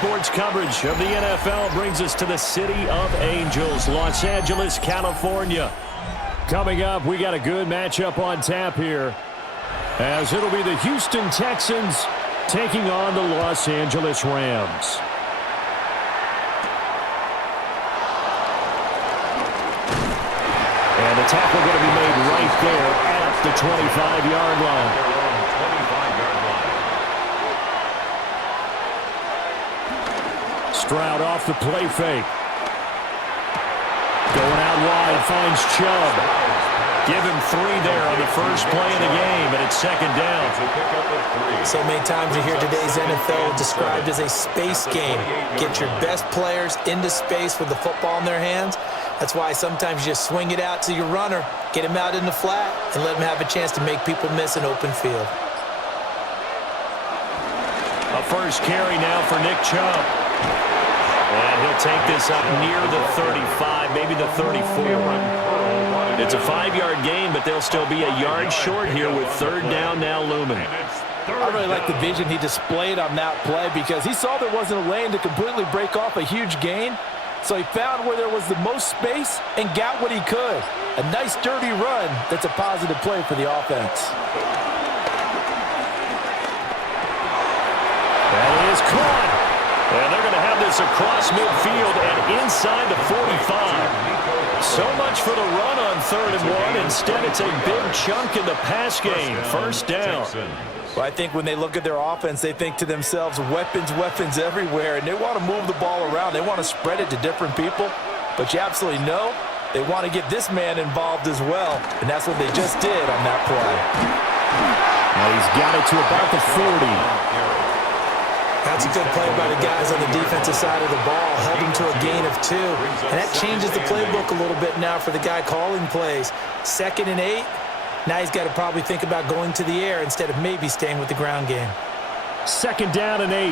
sports coverage of the NFL brings us to the City of Angels, Los Angeles, California. Coming up, we got a good matchup on tap here, as it'll be the Houston Texans taking on the Los Angeles Rams. And the tackle going to be made right there at the 25-yard line. Stroud off the play fake. Going out wide, finds Chubb. Give him 3 there on the first play of the game, and it's second down. So many times you hear today's NFL described as a space game. Get your best players into space with the football in their hands. That's why sometimes you just swing it out to your runner, get him out in the flat, and let him have a chance to make people miss an open field. A first carry now for Nick Chubb. And he'll take this up near the 35, maybe the 34. It's a 5-yard gain, but they'll still be a yard short here with third down now looming. I really like the vision he displayed on that play because he saw there wasn't a lane to completely break off a huge gain. So he found where there was the most space and got what he could. A nice, dirty run that's a positive play for the offense. That is caught. And they're going to have this across midfield and inside the 45. So much for the run on 3rd and 1. Instead, it's a big chunk in the pass game. First down. Well, I think when they look at their offense, they think to themselves, weapons, weapons everywhere, and they want to move the ball around. They want to spread it to different people. But you absolutely know they want to get this man involved as well, and that's what they just did on that play. Now he's got it to about the 40. That's a good play by the guys on the defensive side of the ball. Held him to a gain of 2. And that changes the playbook a little bit now for the guy calling plays. 2nd and 8. Now he's got to probably think about going to the air instead of maybe staying with the ground game. 2nd down and 8.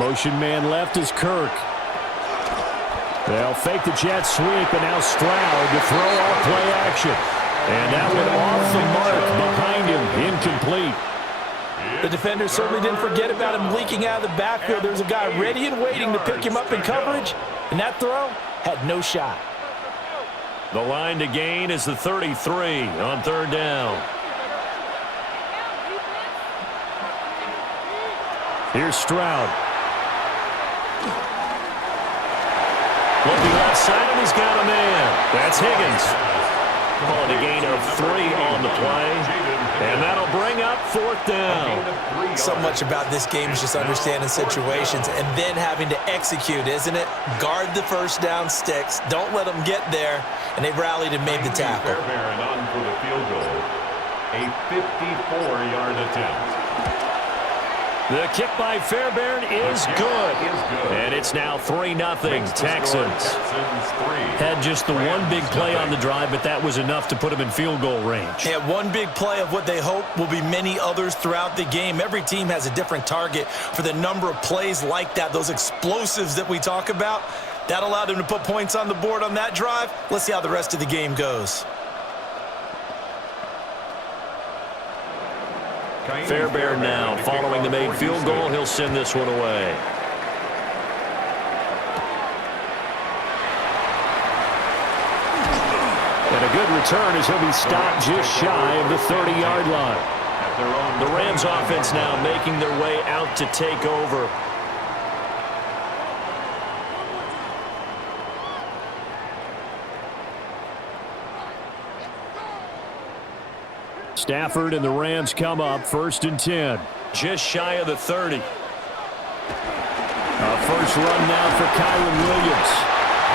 Motion man left is Kirk. They'll fake the jet sweep, and now Stroud to throw off play action. And that one off the mark behind him, incomplete. The defender certainly didn't forget about him leaking out of the backfield. There was a guy ready and waiting to pick him up in coverage, and that throw had no shot. The line to gain is the 33 on 3rd down. Here's Stroud. Looking left side, and he's got a man. That's Higgins. Calling a gain of 3 on the play. And that'll bring up 4th down. So much about this game is just understanding situations and then having to execute, isn't it? Guard the first down sticks. Don't let them get there. And they rallied and made the tackle. On for the field goal. A 54-yard attempt. The kick by Fairbairn is good. And it's now 3-0 Texans. Had just the one big play on the drive, but that was enough to put them in field goal range. Yeah, one big play of what they hope will be many others throughout the game. Every team has a different target for the number of plays like that, those explosives that we talk about. That allowed them to put points on the board on that drive. Let's see how the rest of the game goes. Fairbairn now following the made field goal. He'll send this one away. And a good return as he'll be stopped just shy of the 30-yard line. The Rams offense now making their way out to take over. Stafford and the Rams come up 1st and 10. Just shy of the 30. A first run now for Kyron Williams.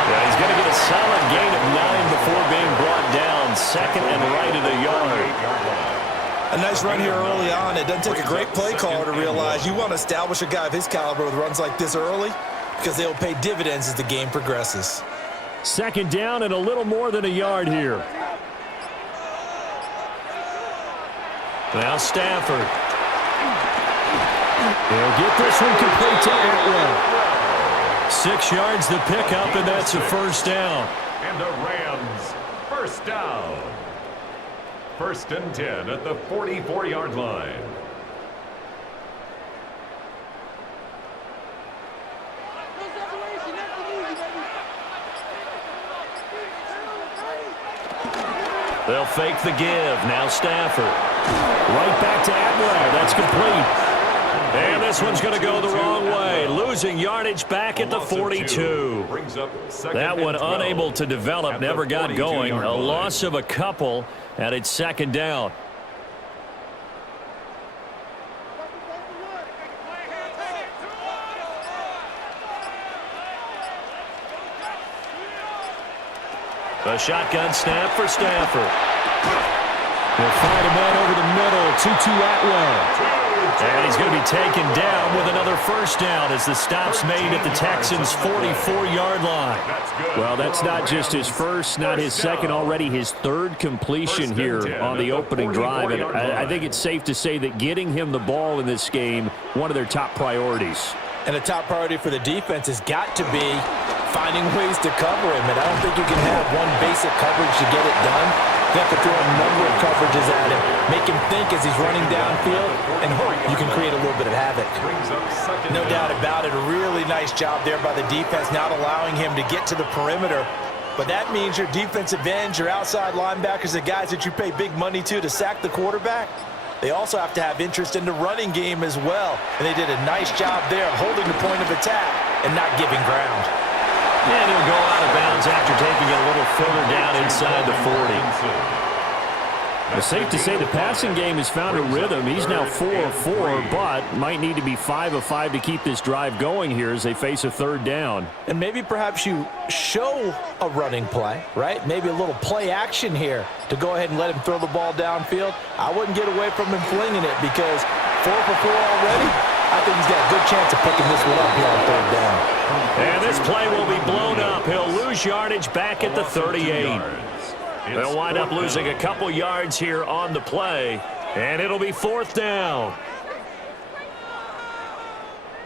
Yeah, he's going to get a solid gain of 9 before being brought down. 2nd and right of the yard. A nice run here early on. It doesn't take a great play caller to realize you want to establish a guy of his caliber with runs like this early because they'll pay dividends as the game progresses. 2nd down and a little more than a yard here. Now Stafford. He'll get this one complete to Atwell. 6 yards the pickup, and that's a first down. And the Rams, first down. 1st and 10 at the 44-yard line. They'll fake the give. Now Stafford. Right back to Atwell. That's complete. And this one's going to go the wrong way. Losing yardage back at the 42. That one unable to develop. Never got going. A loss of a couple. And it's second down. A shotgun snap for Stafford. They'll find a man over the middle. 2-2 Atwell. And he's going to be taken down with another first down as the stop's made at the Texans' 44-yard line. Well, that's not just his first, not his second, already his third completion here on the opening drive. And I think it's safe to say that getting him the ball in this game, one of their top priorities. And a top priority for the defense has got to be finding ways to cover him. And I don't think you can have one basic coverage to get it done. You have to throw a number of coverages at him, make him think as he's running downfield, and hope you can create a little bit of havoc. No doubt about it. A really nice job there by the defense, not allowing him to get to the perimeter. But that means your defensive ends, your outside linebackers, the guys that you pay big money to sack the quarterback, they also have to have interest in the running game as well. And they did a nice job there of holding the point of attack and not giving ground. And he'll go out of bounds after taking it a little further down inside the 40. It's safe to say the passing game has found a rhythm. He's now 4 of 4, but might need to be 5 of 5 to keep this drive going here as they face a third down. And maybe perhaps you show a running play, right? Maybe a little play action here to go ahead and let him throw the ball downfield. I wouldn't get away from him flinging it because 4 for 4 already. I think he's got a good chance of picking this one up here on third down. And this play will be blown up. He'll lose yardage back at the 38. They'll wind up losing a couple yards here on the play, and it'll be fourth down.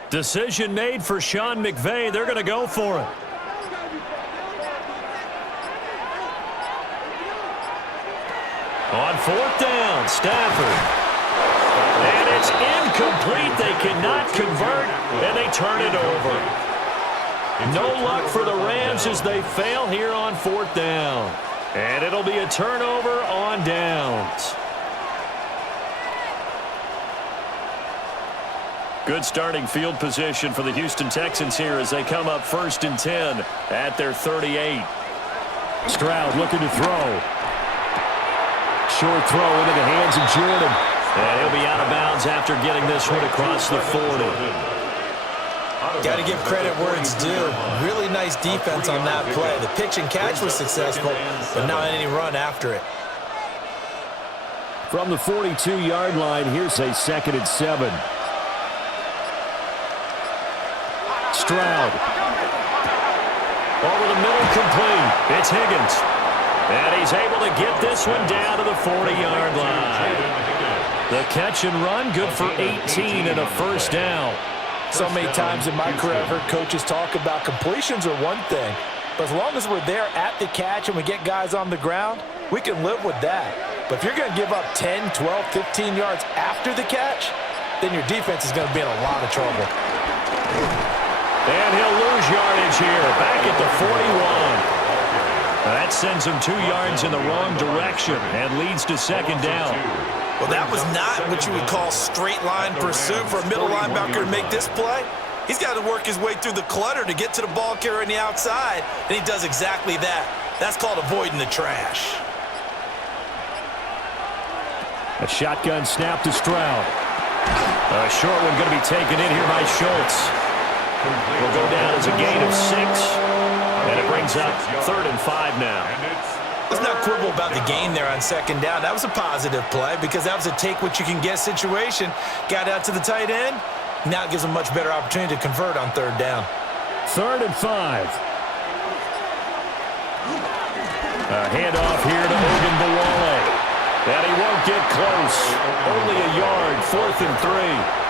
Decision made for Sean McVay. They're going to go for it. On fourth down, Stafford. And it's incomplete. They cannot convert, and they turn it over. No luck for the Rams as they fail here on fourth down. And it'll be a turnover on downs. Good starting field position for the Houston Texans here as they come up 1st and 10 at their 38. Stroud looking to throw. Short throw into the hands of Jordan. And he'll be out of bounds after getting this one across the 40. Got to give credit where it's due. Really nice defense on that play. The pitch and catch was successful, but not any run after it. From the 42-yard line, here's a 2nd and 7. Stroud. Over the middle, complete. It's Higgins. And he's able to get this one down to the 40-yard line. The catch and run, good for 18 and a first down. So many times in my career I've heard coaches talk about completions are one thing, but as long as we're there at the catch and we get guys on the ground, we can live with that. But if you're going to give up 10, 12, 15 yards after the catch, then your defense is going to be in a lot of trouble. And he'll lose yardage here, back at the 41. That sends him 2 yards in the wrong direction and leads to second down. Well, that was not what you would call straight line pursuit for a middle linebacker to make this play. He's got to work his way through the clutter to get to the ball carrier on the outside, and he does exactly that. That's called avoiding the trash. A shotgun snap to Stroud. A short one going to be taken in here by Schultz. Will go down as a gain of 6, and it brings up 3rd and 5 now. Let's not quibble about the gain there on second down. That was a positive play because that was a take-what-you-can-get situation. Got out to the tight end. Now it gives them a much better opportunity to convert on third down. 3rd and 5. A handoff here to Ogunbowale. And he won't get close. Only a yard, 4th and 3.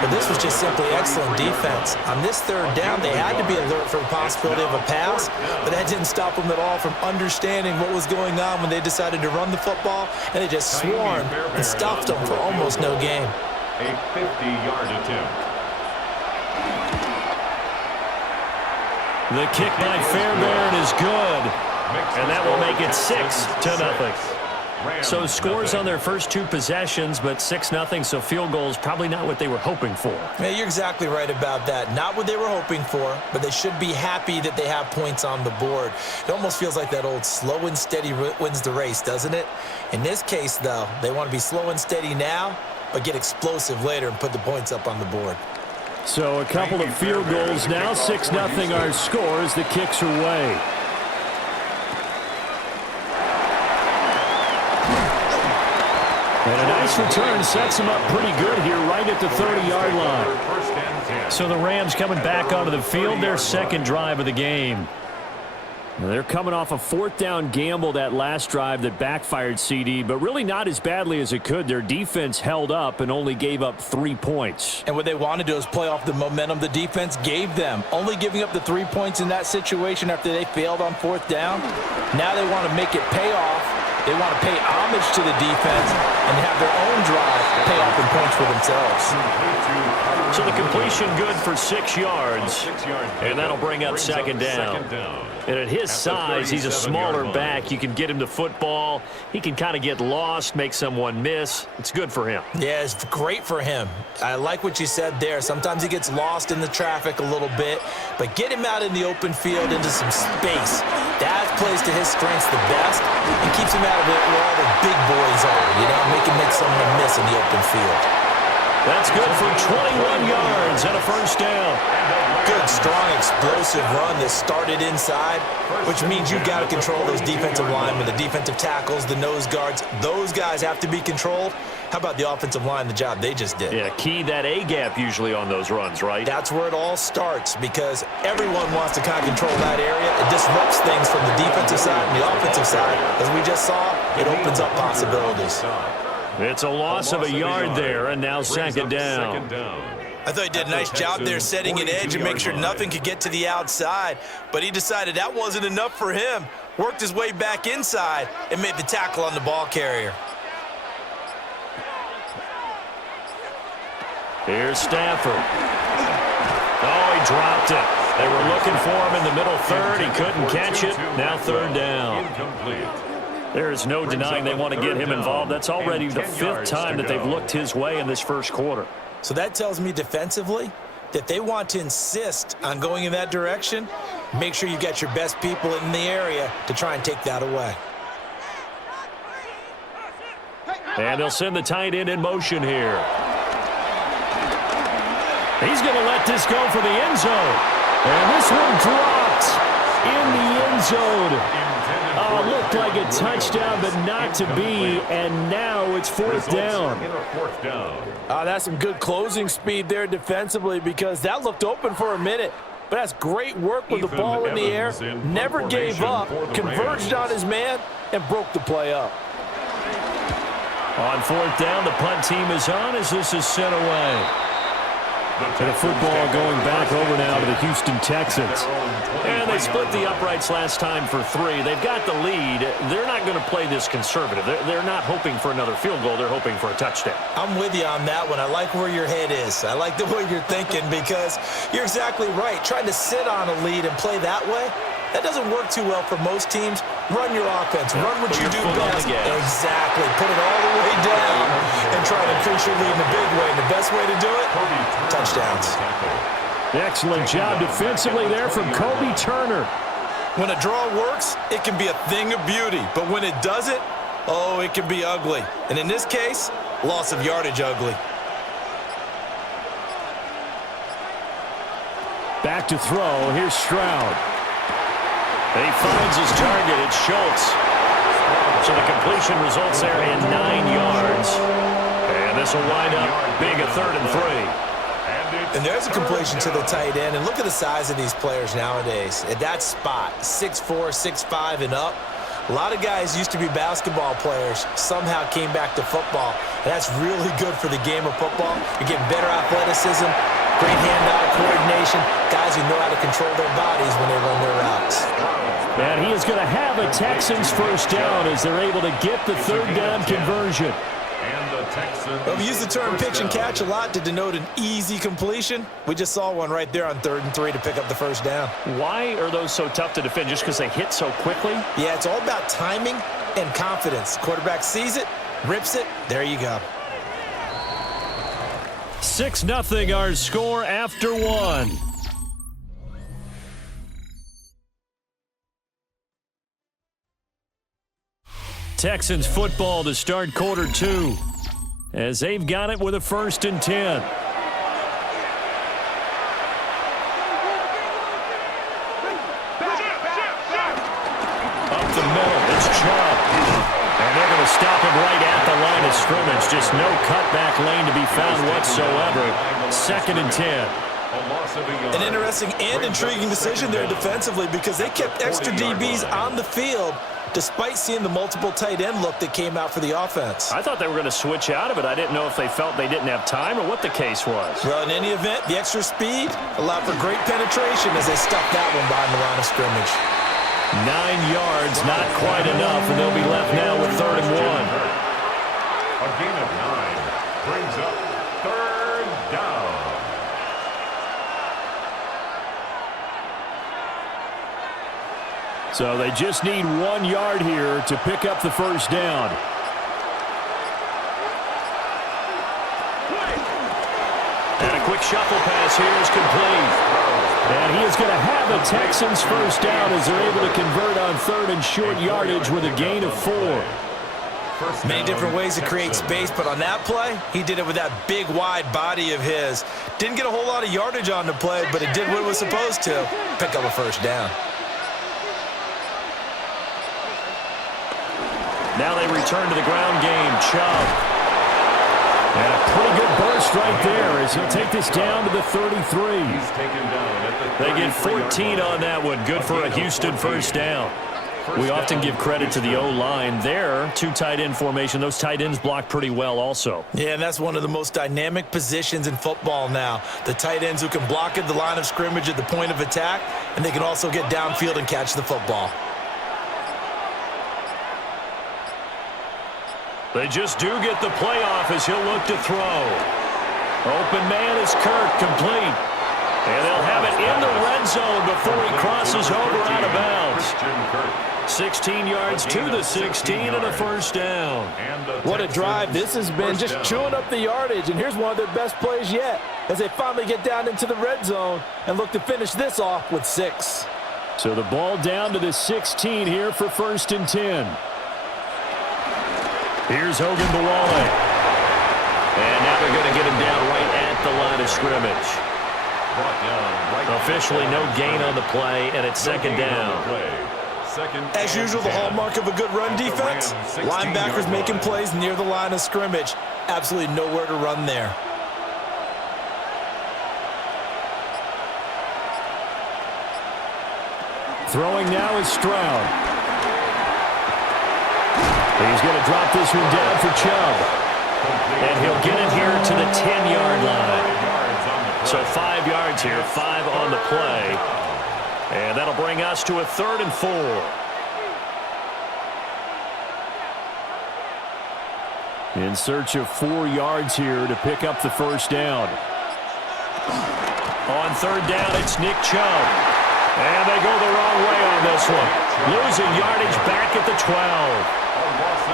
But this was just simply excellent defense. On this third down, they had to be alert for the possibility of a pass, but that didn't stop them at all from understanding what was going on when they decided to run the football, and they just swarmed and stopped them for almost no gain. A 50-yard attempt. The kick by Fairbairn is good. And that will make it 6-0. So scores on their first 2 possessions, but 6-0, so field goals probably not what they were hoping for. Yeah, you're exactly right about that. Not what they were hoping for, but they should be happy that they have points on the board. It almost feels like that old slow and steady wins the race, doesn't it? In this case, though, they want to be slow and steady now, but get explosive later and put the points up on the board. So a couple of field goals now. 6-0 our score as the kicks are away. And a nice return sets them up pretty good here right at the 30-yard line. So the Rams coming back onto the field, their second drive of the game. Now they're coming off a 4th down gamble that last drive that backfired, CD, but really not as badly as it could. Their defense held up and only gave up 3 points. And what they want to do is play off the momentum the defense gave them. Only giving up the 3 points in that situation after they failed on 4th down. Now they want to make it pay off. They want to pay homage to the defense and have their own drive pay off in points for themselves. So the completion good for 6 yards, and that'll bring up second down. And at his size, he's a smaller back. You can get him the football. He can kind of get lost, make someone miss. It's good for him. Yeah, it's great for him. I like what you said there. Sometimes he gets lost in the traffic a little bit, but get him out in the open field into some space. That plays to his strengths the best and keeps him out of it where all the big boys are, you know, make someone miss in the open field. That's good for 21 yards and a first down. Good, strong, explosive run that started inside, which means you've got to control those defensive linemen, the defensive tackles, the nose guards. Those guys have to be controlled. How about the offensive line, the job they just did? Yeah, key that A-gap usually on those runs, right? That's where it all starts because everyone wants to kind of control that area. It disrupts things from the defensive side and the offensive side. As we just saw, it opens up possibilities. It's a loss of a yard there, and now second down. I thought he did a nice job there setting an edge and make sure nothing could get to the outside, but he decided that wasn't enough for him. Worked his way back inside and made the tackle on the ball carrier. Here's Stafford. Oh, he dropped it. They were looking for him in the middle third. He couldn't catch it. Now third down. There is no denying they want to get him involved. That's already the 5th time that they've looked his way in this first quarter. So that tells me defensively that they want to insist on going in that direction. Make sure you get your best people in the area to try and take that away. And they'll send the tight end in motion here. He's going to let this go for the end zone. And this one dropped in the end zone. Oh, looked like a touchdown, but not to be. And now it's 4th down. That's some good closing speed there defensively because that looked open for a minute. But that's great work with the ball in the air. Never gave up, converged on his man, and broke the play up. On 4th down, the punt team is on as this is sent away. And the football going back over now to the Houston Texans. And they split the uprights last time for 3. They've got the lead. They're not going to play this conservative. They're not hoping for another field goal. They're hoping for a touchdown. I'm with you on that one. I like where your head is. I like the way you're thinking because you're exactly right. Trying to sit on a lead and play that way, that doesn't work too well for most teams. Run your offense. Run what you do best. Exactly. Put it all the way down and try to increase your lead in a big way. And the best way to do it, touchdowns. Excellent job defensively there from Kobe Turner. When a draw works, it can be a thing of beauty. But when it doesn't, oh, it can be ugly. And in this case, loss of yardage ugly. Back to throw. Here's Stroud. And he finds his target. It's Schultz. So the completion results there in 9 yards. And this will wind up being a 3rd and 3. And there's a completion to the tight end. And look at the size of these players nowadays. At that spot, 6'4", 6'5", and up. A lot of guys used to be basketball players, somehow came back to football. And that's really good for the game of football. You're getting better athleticism, great hand-eye coordination, guys who know how to control their bodies when they run their routes. And he is going to have a Texans first down as they're able to get the 3rd down conversion. And the Texans. Well, we use the term pitch and catch a lot to denote an easy completion. We just saw one right there on 3rd and 3 to pick up the first down. Why are those so tough to defend? Just because they hit so quickly? Yeah, it's all about timing and confidence. Quarterback sees it, rips it, there you go. 6-0 our score after 1. Texans football to start quarter 2 as they've got it with a 1st and 10. Up the middle, it's Chubb. And they're going to stop him right at the line of scrimmage. Just no cutback lane to be found whatsoever. 2nd and 10. An interesting and intriguing decision there defensively because they kept extra DBs on the field despite seeing the multiple tight end look that came out for the offense. I thought they were going to switch out of it. I didn't know if they felt they didn't have time or what the case was. Well, in any event, the extra speed allowed for great penetration as they stuffed that one behind the line of scrimmage. 9 yards, not quite enough, and they'll be left now with 3rd and 1. A gain of 9 brings up 3rd down. So they just need 1 yard here to pick up the first down. And a quick shuffle pass here is complete. And he is going to have a Texans first down as they're able to convert on 3rd and short yardage with a gain of 4. Many different ways to create space, but on that play, he did it with that big, wide body of his. Didn't get a whole lot of yardage on the play, but it did what it was supposed to, pick up a first down. Now they return to the ground game. Chubb. And a pretty good burst right there as he'll take this down to the 33. He's taken down at the They get 14 on that one. Good for a Houston first down. We often give credit to the O-line there. 2 tight end formation. Those tight ends block pretty well also. Yeah, and that's one of the most dynamic positions in football now. The tight ends who can block at the line of scrimmage at the point of attack, and they can also get downfield and catch the football. They just do get the playoff as he'll look to throw. Open man is Kirk, complete. And they'll have it in the red zone before he crosses over out of bounds. 16 yards to the 16 and a first down. What a drive this has been, just chewing up the yardage. And here's one of their best plays yet as they finally get down into the red zone and look to finish this off with 6. So the ball down to the 16 here for 1st and 10. Here's Hogan Bawale. And now they're going to get him down right at the line of scrimmage. Officially no gain on the play, and it's 2nd down. As usual, the hallmark of a good run defense, linebackers making plays near the line of scrimmage. Absolutely nowhere to run there. Throwing now is Stroud. He's going to drop this one down for Chubb. And he'll get it here to the 10-yard line. So 5 yards here, 5 on the play. And that'll bring us to a 3rd and 4. In search of 4 yards here to pick up the first down. On 3rd down, it's Nick Chubb. And they go the wrong way on this one. Losing yardage back at the 12.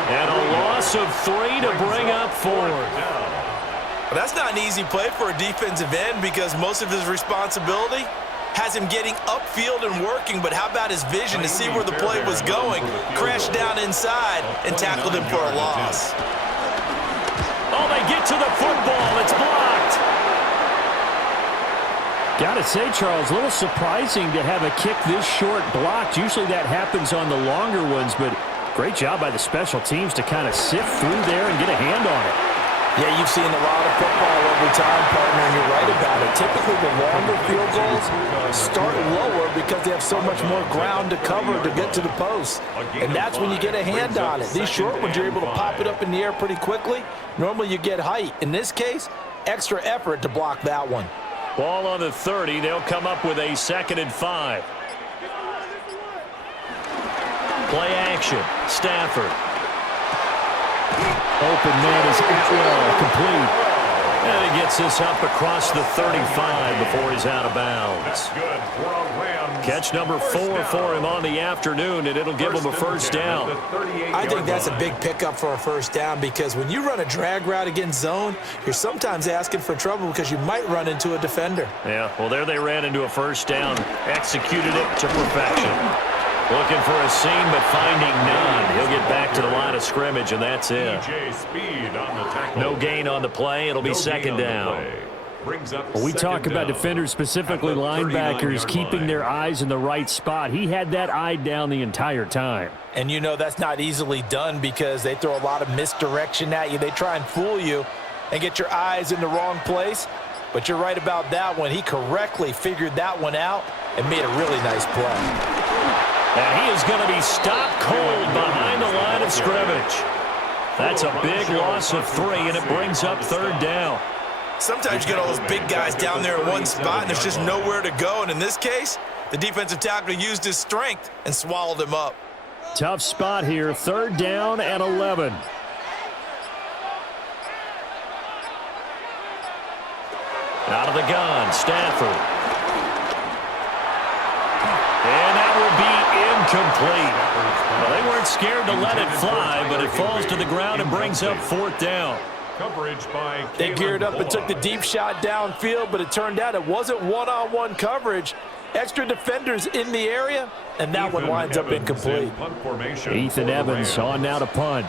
And a loss of 3 to bring up 4. Well, that's not an easy play for a defensive end because most of his responsibility has him getting upfield and working, but how about his vision to see where the play was going, crashed down inside, and tackled him for a loss. Oh, they get to the football. It's blocked. Got to say, Charles, a little surprising to have a kick this short blocked. Usually that happens on the longer ones, but great job by the special teams to kind of sift through there and get a hand on it. Yeah, you've seen a lot of football over time, partner, and you're right about it. Typically, the longer field goals start lower because they have so much more ground to cover to get to the post. And that's when you get a hand on it. These short ones, you're able to pop it up in the air pretty quickly. Normally, you get height. In this case, extra effort to block that one. Ball on the 30. They'll come up with a 2nd and 5. Play action. Stafford. Open man is complete. And he gets this up across the 35 before he's out of bounds. Catch number 4 for him on the afternoon, and it'll give him a first down. I think that's a big pickup for a first down because when you run a drag route against zone, you're sometimes asking for trouble because you might run into a defender. Yeah, well, there they ran into a first down. Executed it to perfection. Looking for a seam, but finding none. He'll get back to the line of scrimmage, and that's it. No gain on the play. It'll be second down. Well, we talk about defenders, specifically linebackers, keeping their eyes in the right spot. He had that eye down the entire time. And you know that's not easily done because they throw a lot of misdirection at you. They try and fool you and get your eyes in the wrong place. But you're right about that one. He correctly figured that one out and made a really nice play. And he is going to be stopped cold behind the line of scrimmage. That's a big loss of 3, and it brings up third down. Sometimes you get all those big guys down there in one spot, and there's just nowhere to go. And in this case, the defensive tackle used his strength and swallowed him up. Tough spot here, third down and 11. Out of the gun, Stafford. And that will be incomplete. Well, they weren't scared to let it fly, but it falls to the ground and brings up fourth down. They geared up and took the deep shot downfield, but it turned out it wasn't one-on-one coverage. Extra defenders in the area, and that one winds up incomplete. Ethan Evans on now to punt.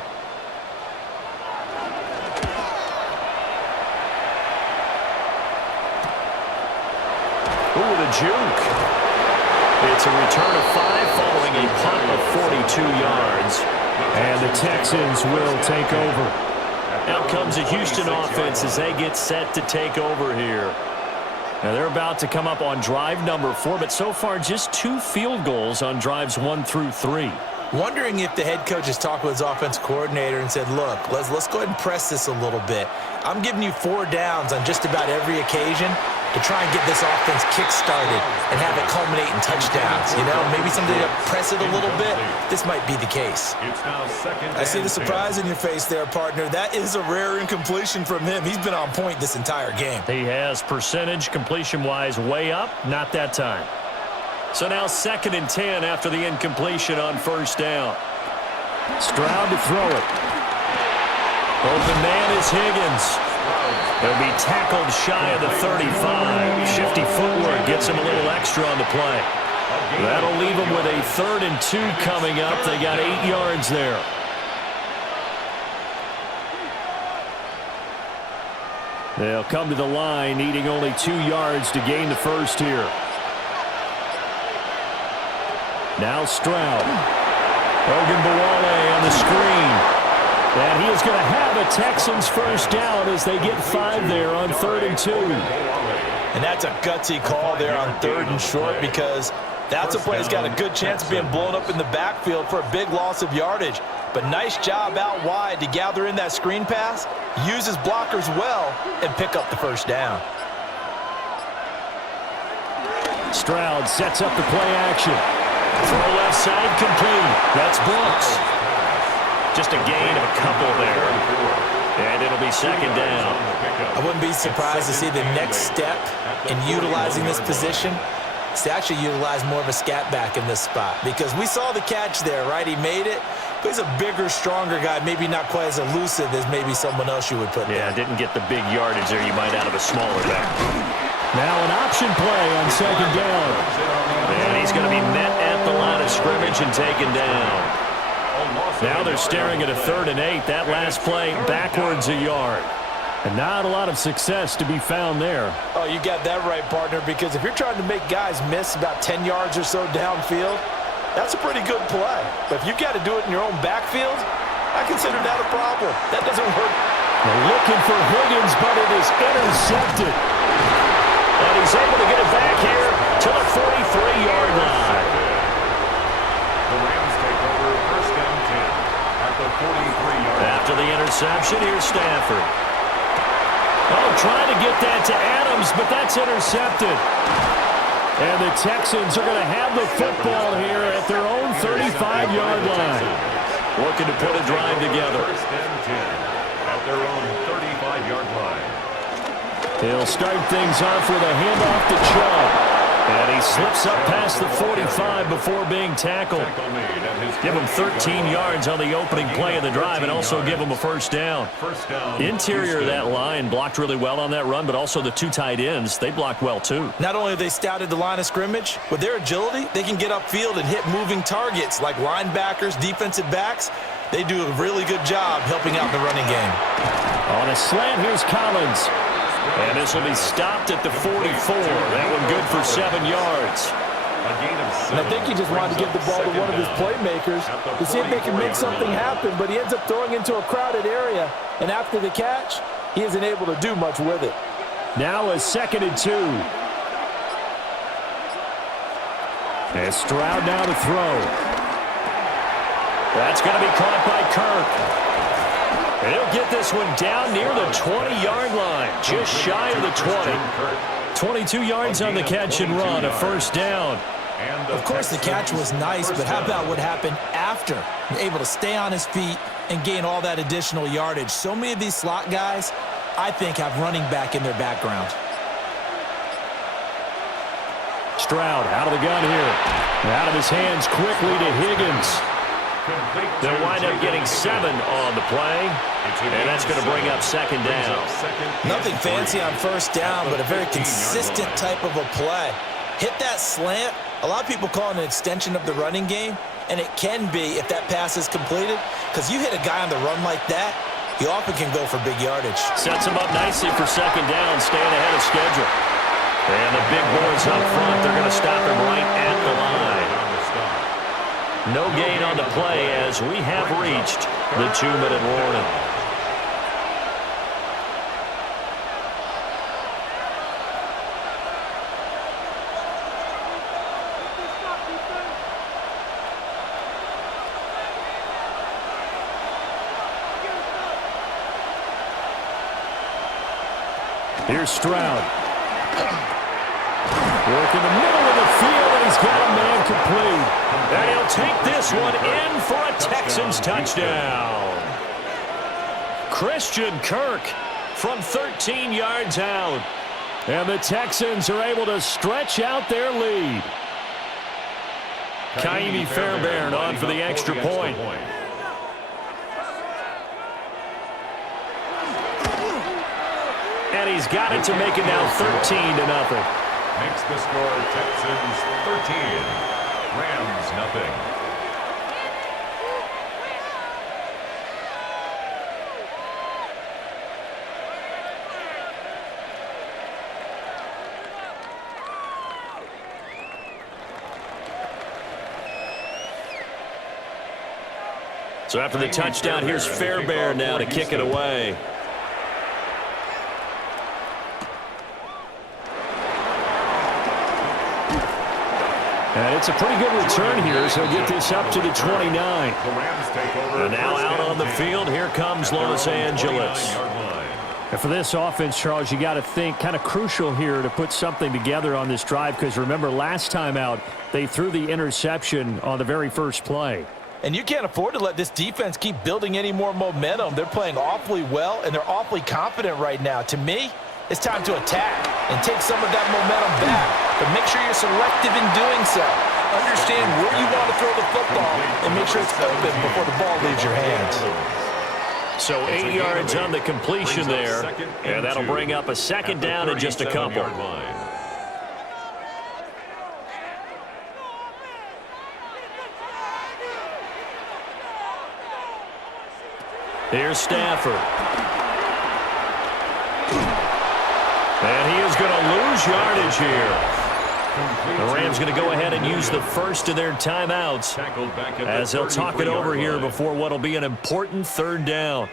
Ooh, the juke. It's a return of 5 following a punt of 42 yards. And the Texans will take over. Out comes the Houston offense as they get set to take over here. Now they're about to come up on drive number 4, but so far just 2 field goals on drives 1 through 3. Wondering if the head coach has talked with his offense coordinator and said, look, let's go ahead and press this a little bit. I'm giving you 4 downs on just about every occasion to try and get this offense kick-started and have it culminate in touchdowns. You know, maybe something to press it a little bit. This might be the case. I see the surprise in your face there, partner. That is a rare incompletion from him. He's been on point this entire game. He has percentage completion-wise way up, not that time. So now 2nd and 10 after the incompletion on first down. Stroud to throw it. Open man is Higgins. He'll be tackled shy of the 35. Shifty footwork gets him a little extra on the play. That'll leave him with a 3rd and 2 coming up. They got 8 yards there. They'll come to the line, needing only 2 yards to gain the first here. Now Stroud. Ogunbowale on the screen. And he is going to have a Texans first down as they get 5 there on 3rd and 2. And that's a gutsy call there on 3rd and short because that's a play that's got a good chance of being blown up in the backfield for a big loss of yardage. But nice job out wide to gather in that screen pass, use his blockers well, and pick up the first down. Stroud sets up the play action. Throw left side complete. That's Brooks. Just a gain of a couple there. And it'll be second down. I wouldn't be surprised to see the next step in utilizing this position is to actually utilize more of a scat back in this spot. Because we saw the catch there, right? He made it. But he's a bigger, stronger guy, maybe not quite as elusive as maybe someone else you would put there. Yeah, didn't get the big yardage there you might out of a smaller back. Now an option play on second down. And he's going to be met at the line of scrimmage and taken down. Now they're staring at a 3rd and 8. That last play backwards a yard. And not a lot of success to be found there. Oh, you got that right, partner, because if you're trying to make guys miss about 10 yards or so downfield, that's a pretty good play. But if you've got to do it in your own backfield, I consider that a problem. That doesn't work. They're looking for Higgins, but it is intercepted. And he's able to get it back here to the 43-yard line. The Rams take over first down 10 at the 43-yard line. After the interception, here's Stafford. Oh, trying to get that to Adams, but that's intercepted. And the Texans are going to have the football here at their own 35-yard line. Looking to put a drive together. First and 10. their own 35-yard line. He'll start things off with a handoff to Chubb. And he slips up past the 45 before being tackled. Give him 13 yards on the opening play of the drive and also give him a first down. Interior of that line blocked really well on that run, but also the two tight ends, they blocked well too. Not only have they scouted the line of scrimmage, with their agility, they can get upfield and hit moving targets like linebackers, defensive backs. They do a really good job helping out the running game. On a slant, here's Collins. And this will be stopped at the 44. That one good for 7 yards. And I think he just wanted to give the ball to one of his playmakers to see if they can make something happen, but he ends up throwing into a crowded area. And after the catch, he isn't able to do much with it. Now a 2nd and 2. And Stroud now to throw. That's going to be caught by Kirk. And he'll get this one down near the 20-yard line, just shy of the 20. 22 yards on the catch and run, a first down. Of course, the catch was nice, but how about what happened after? Able to stay on his feet and gain all that additional yardage. So many of these slot guys, I think, have running back in their background. Stroud out of the gun here. Out of his hands quickly to Higgins. They'll wind up getting 7 on the play, and that's going to bring up 2nd down. Nothing fancy on first down, but a very consistent type of a play. Hit that slant. A lot of people call it an extension of the running game, and it can be if that pass is completed, because you hit a guy on the run like that, he often can go for big yardage. Sets him up nicely for 2nd down, staying ahead of schedule. And the big boys up front, they're going to stop him right at the line. No gain on the play as we have reached the 2-minute warning. Here's Stroud. Work in the middle of the field, and he's got a man complete. And he'll take this one in for a Texans touchdown. Christian Kirk from 13 yards out. And the Texans are able to stretch out their lead. Kaimi Fairbairn on for the extra point. And he's got it to make it now 13-0. Makes the score Texans 13, Rams nothing. So after the touchdown, here's Fairbairn now to kick it away. And it's a pretty good return here, so get this up to the 29. And now out on the field, here comes Los Angeles. And for this offense, Charles, you got to think kind of crucial here to put something together on this drive, because remember, last time out, they threw the interception on the very first play. And you can't afford to let this defense keep building any more momentum. They're playing awfully well, and they're awfully confident right now. To me, it's time to attack and take some of that momentum back. But make sure you're selective in doing so. Understand where you want to throw the football and make sure it's open before the ball leaves your hands. So 8 yards on the completion there, and that'll bring up a 2nd down in just a couple. Here's Stafford. And he is going to lose yardage here. The Rams going to go ahead and use the first of their timeouts as they'll talk it over here before what will be an important 3rd down.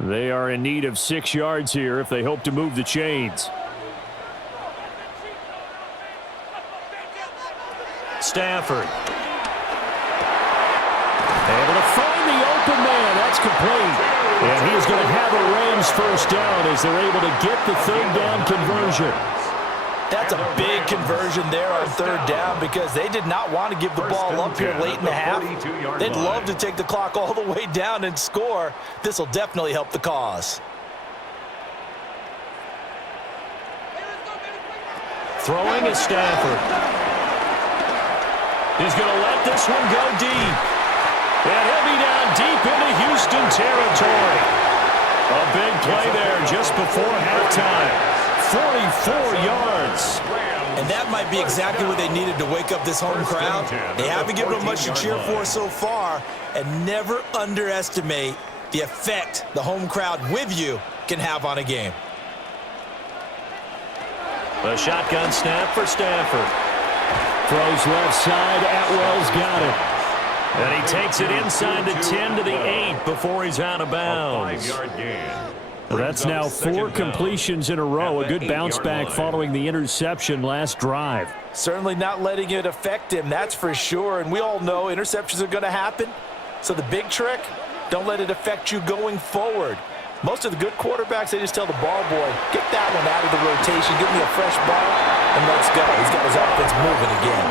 They are in need of 6 yards here if they hope to move the chains. Stafford. Able to find the open man. That's complete. And he's going to have a Rams first down as they're able to get the 3rd down conversion. That's a big conversion there on third down because they did not want to give the ball up here late in the half. They'd love to take the clock all the way down and score. This will definitely help the cause. Throwing is Stafford. He's going to let this one go deep. And he'll be down deep into Houston territory. A big play there just before halftime. 44 yards. And that might be exactly what they needed to wake up this home crowd. They haven't given them much to cheer for so far. And never underestimate the effect the home crowd with you can have on a game. A shotgun snap for Stafford. Throws left side. Atwell's got it. And he takes it inside the 10 to the 8 before he's out of bounds. A 5-yard gain. That's now 4 completions in a row. A good bounce back following the interception last drive. Certainly not letting it affect him, that's for sure. And we all know interceptions are going to happen. So the big trick, don't let it affect you going forward. Most of the good quarterbacks, they just tell the ball boy, get that one out of the rotation, give me a fresh ball, and let's go. He's got his offense moving again.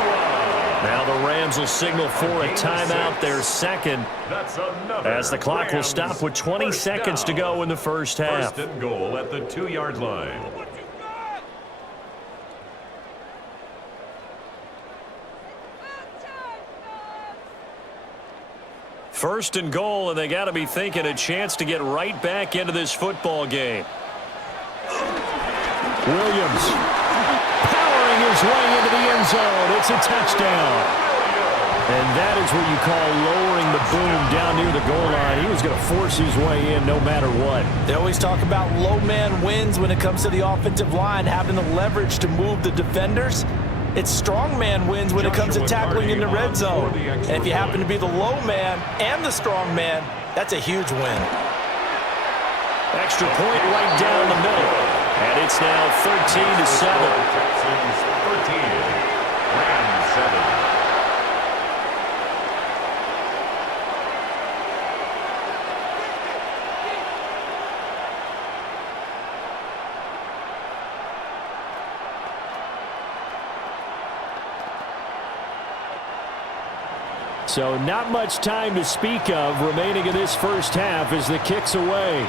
Now the Rams will signal for a timeout, their second, as the clock will stop with 20 seconds to go in the first half. First and goal at the 2-yard line. First and goal, and they got to be thinking a chance to get right back into this football game. Williams powering his way into the end zone. It's a touchdown. And that is what you call lowering the boom down near the goal line. He was going to force his way in no matter what. They always talk about low man wins when it comes to the offensive line, having the leverage to move the defenders. It's strong man wins when it comes to tackling in the red zone. And if you happen to be the low man and the strong man, that's a huge win. Extra point right down the middle. And it's now 13-7. Texans 13. Rams 7. So not much time to speak of remaining in this first half as the kick's away.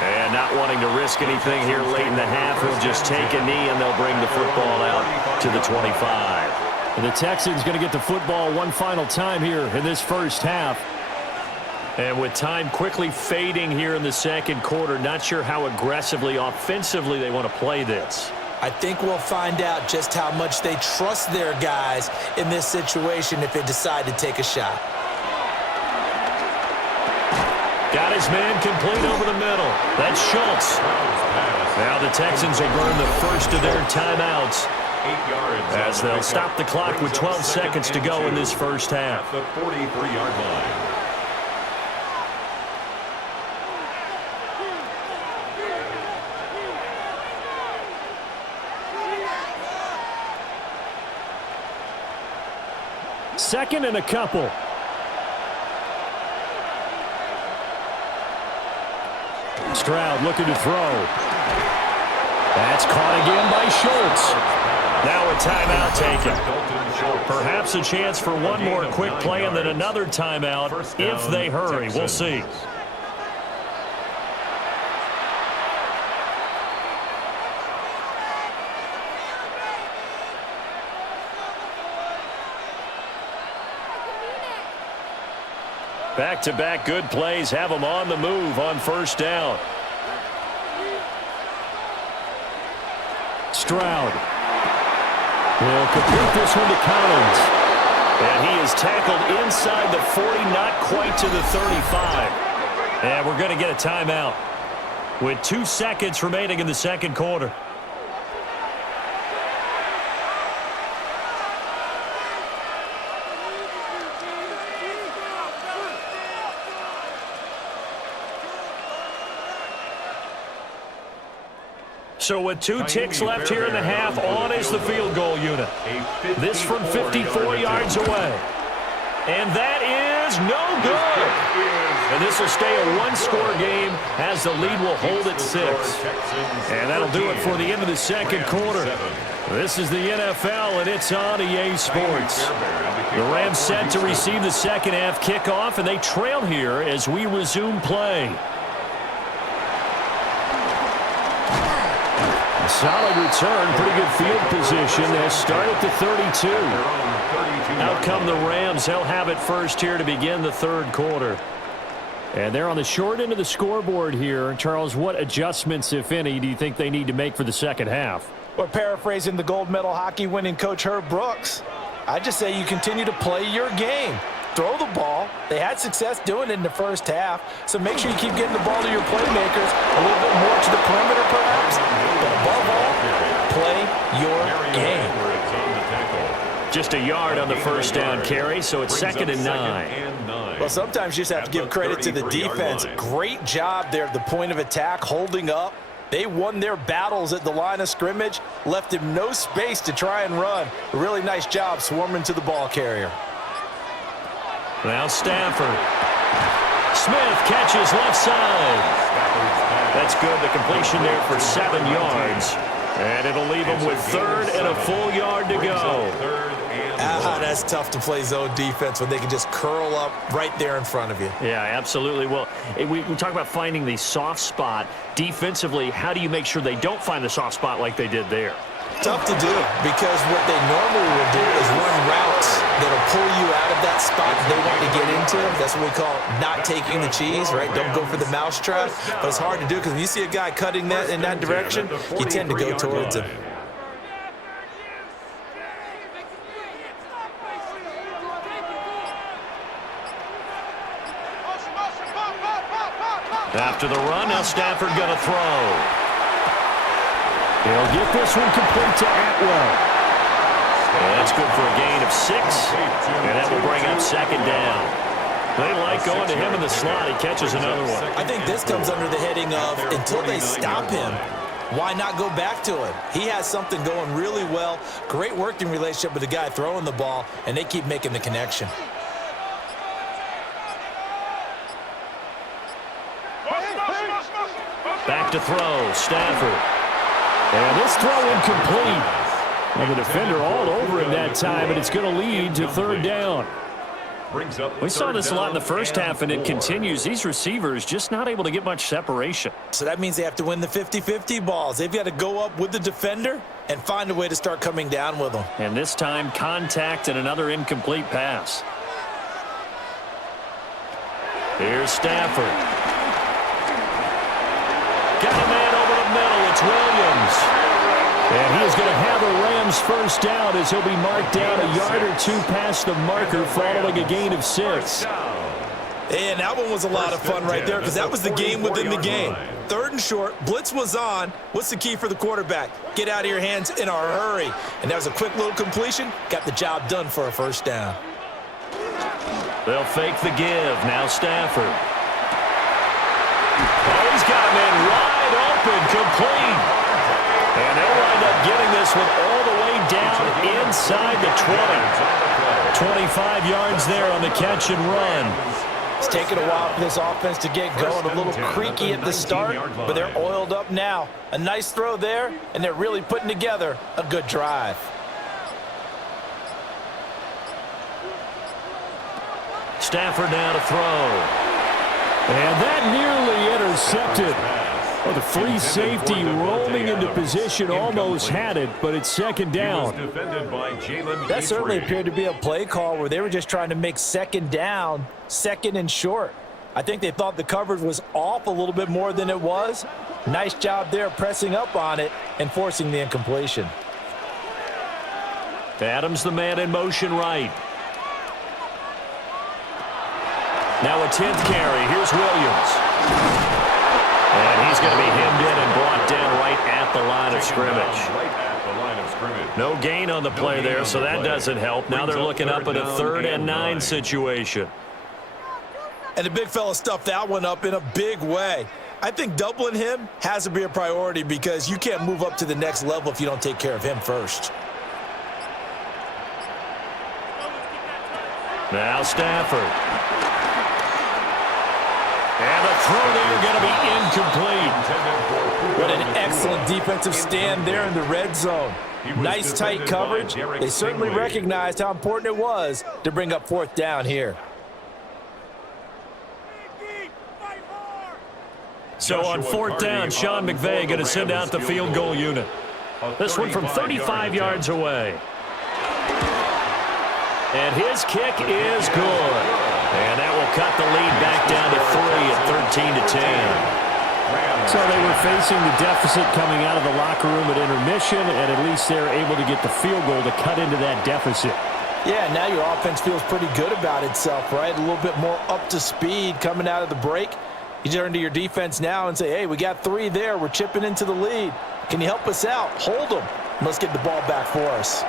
And not wanting to risk anything here late in the half, he'll just take a knee and they'll bring the football out to the 25. And the Texans going to get the football one final time here in this first half. And with time quickly fading here in the second quarter, not sure how aggressively, offensively they want to play this. I think we'll find out just how much they trust their guys in this situation if they decide to take a shot. Got his man complete over the middle. That's Schultz. Now the Texans will burn the first of their timeouts 8 yards as they'll stop the clock with 12 seconds to go in this first half. At the 43-yard line. Second and a couple. Stroud looking to throw. That's caught again by Schultz. Now a timeout taken. Perhaps a chance for one more quick play and then another timeout if they hurry. We'll see. Back-to-back good plays have them on the move on first down. Stroud. He'll complete this one to Collins. And he is tackled inside the 40, not quite to the 35. And we're going to get a timeout with 2 seconds remaining in the second quarter. So with 2 ticks left here in the half, on is the field goal unit. This from 54 yards away. And that is no good. And this will stay a one-score game as the lead will hold at 6. And that'll do it for the end of the second quarter. This is the NFL, and it's on EA Sports. The Rams set to receive the second half kickoff, and they trail here as we resume play. A solid return, pretty good field position. They start at the 32. Out come the Rams. They'll have it first here to begin the third quarter. And they're on the short end of the scoreboard here. Charles, what adjustments, if any, do you think they need to make for the second half? Well, paraphrasing the gold medal hockey winning coach Herb Brooks, I just say you continue to play your game. Throw the ball. They had success doing it in the first half, so make sure you keep getting the ball to your playmakers, a little bit more to the perimeter perhaps, but above all, play your game. Just a yard on the first down carry, so it's 2nd and 9. Well, sometimes you just have to give credit to the defense. Great job there at the point of attack, holding up. They won their battles at the line of scrimmage, left him no space to try and run. A really nice job swarming to the ball carrier. Now Stafford. Smith catches left side. That's good. The completion there for 7 yards. And it'll leave them with 3rd and a full yard to go. That's tough to play zone defense when they can just curl up right there in front of you. Yeah, absolutely. Well, we talk about finding the soft spot. Defensively, how do you make sure they don't find the soft spot like they did there? Tough to do, because what they normally will do is run routes that'll pull you out of that spot that they want to get into. That's what we call not taking the cheese, right? Don't go for the mousetrap. But it's hard to do because when you see a guy cutting that in that direction, you tend to go towards him. After the run, now Stafford going to throw. He'll get this one complete to Atwell. And that's good for a gain of 6. And that will bring up 2nd down. They like going to him in the slot. He catches another one. I think this comes under the heading of until they stop him, why not go back to it? He has something going really well. Great working relationship with the guy throwing the ball, and they keep making the connection. Back to throw, Stafford. And this throw incomplete. And the defender all over him that time, and it's going to lead to 3rd down. We saw this a lot in the first half, and it continues. These receivers just not able to get much separation. So that means they have to win the 50-50 balls. They've got to go up with the defender and find a way to start coming down with them. And this time, contact and another incomplete pass. Here's Stafford. Got a man over the middle. It's Williams. And he is going to have a Rams first down as he'll be marked down a yard or 2 past the marker following a gain of 6. And that one was a lot of fun right there because that was the game within the game. 3rd and short. Blitz was on. What's the key for the quarterback? Get out of your hands in a hurry. And that was a quick little completion. Got the job done for a first down. They'll fake the give. Now Stafford. Oh, he's got a man wide open, complete. And they'll wind up getting this one all the way down inside the 20. 25 yards there on the catch and run. It's taken a while for this offense to get going. A little creaky at the start, but they're oiled up now. A nice throw there, and they're really putting together a good drive. Stafford now to throw. And that nearly intercepted. Well, the free safety roaming into position almost had it, but it's 2nd down. That certainly appeared to be a play call where they were just trying to make 2nd down, 2nd and short. I think they thought the coverage was off a little bit more than it was. Nice job there pressing up on it and forcing the incompletion. Adams the man in motion right. Now a 10th carry. Here's Williams. And he's going to be hemmed in and brought down right at the line of scrimmage. No gain on the play there, so that doesn't help. Now they're looking up at a 3rd and 9 situation. And the big fella stuffed that one up in a big way. I think doubling him has to be a priority because you can't move up to the next level if you don't take care of him first. Now Stafford. And the throw there going to be incomplete. What an excellent defensive stand there in the red zone. Nice tight coverage. They certainly recognized how important it was to bring up fourth down here. So on fourth down, Sean McVay going to send out the field goal unit. This one from 35 yards away. And his kick is good. And that will cut the lead back down to 3 at 13-10. So they were facing the deficit coming out of the locker room at intermission, and at least they're able to get the field goal to cut into that deficit. Yeah, now your offense feels pretty good about itself, right? A little bit more up to speed coming out of the break. You turn to your defense now and say, hey, we got 3 there. We're chipping into the lead. Can you help us out? Hold them. Let's get the ball back for us.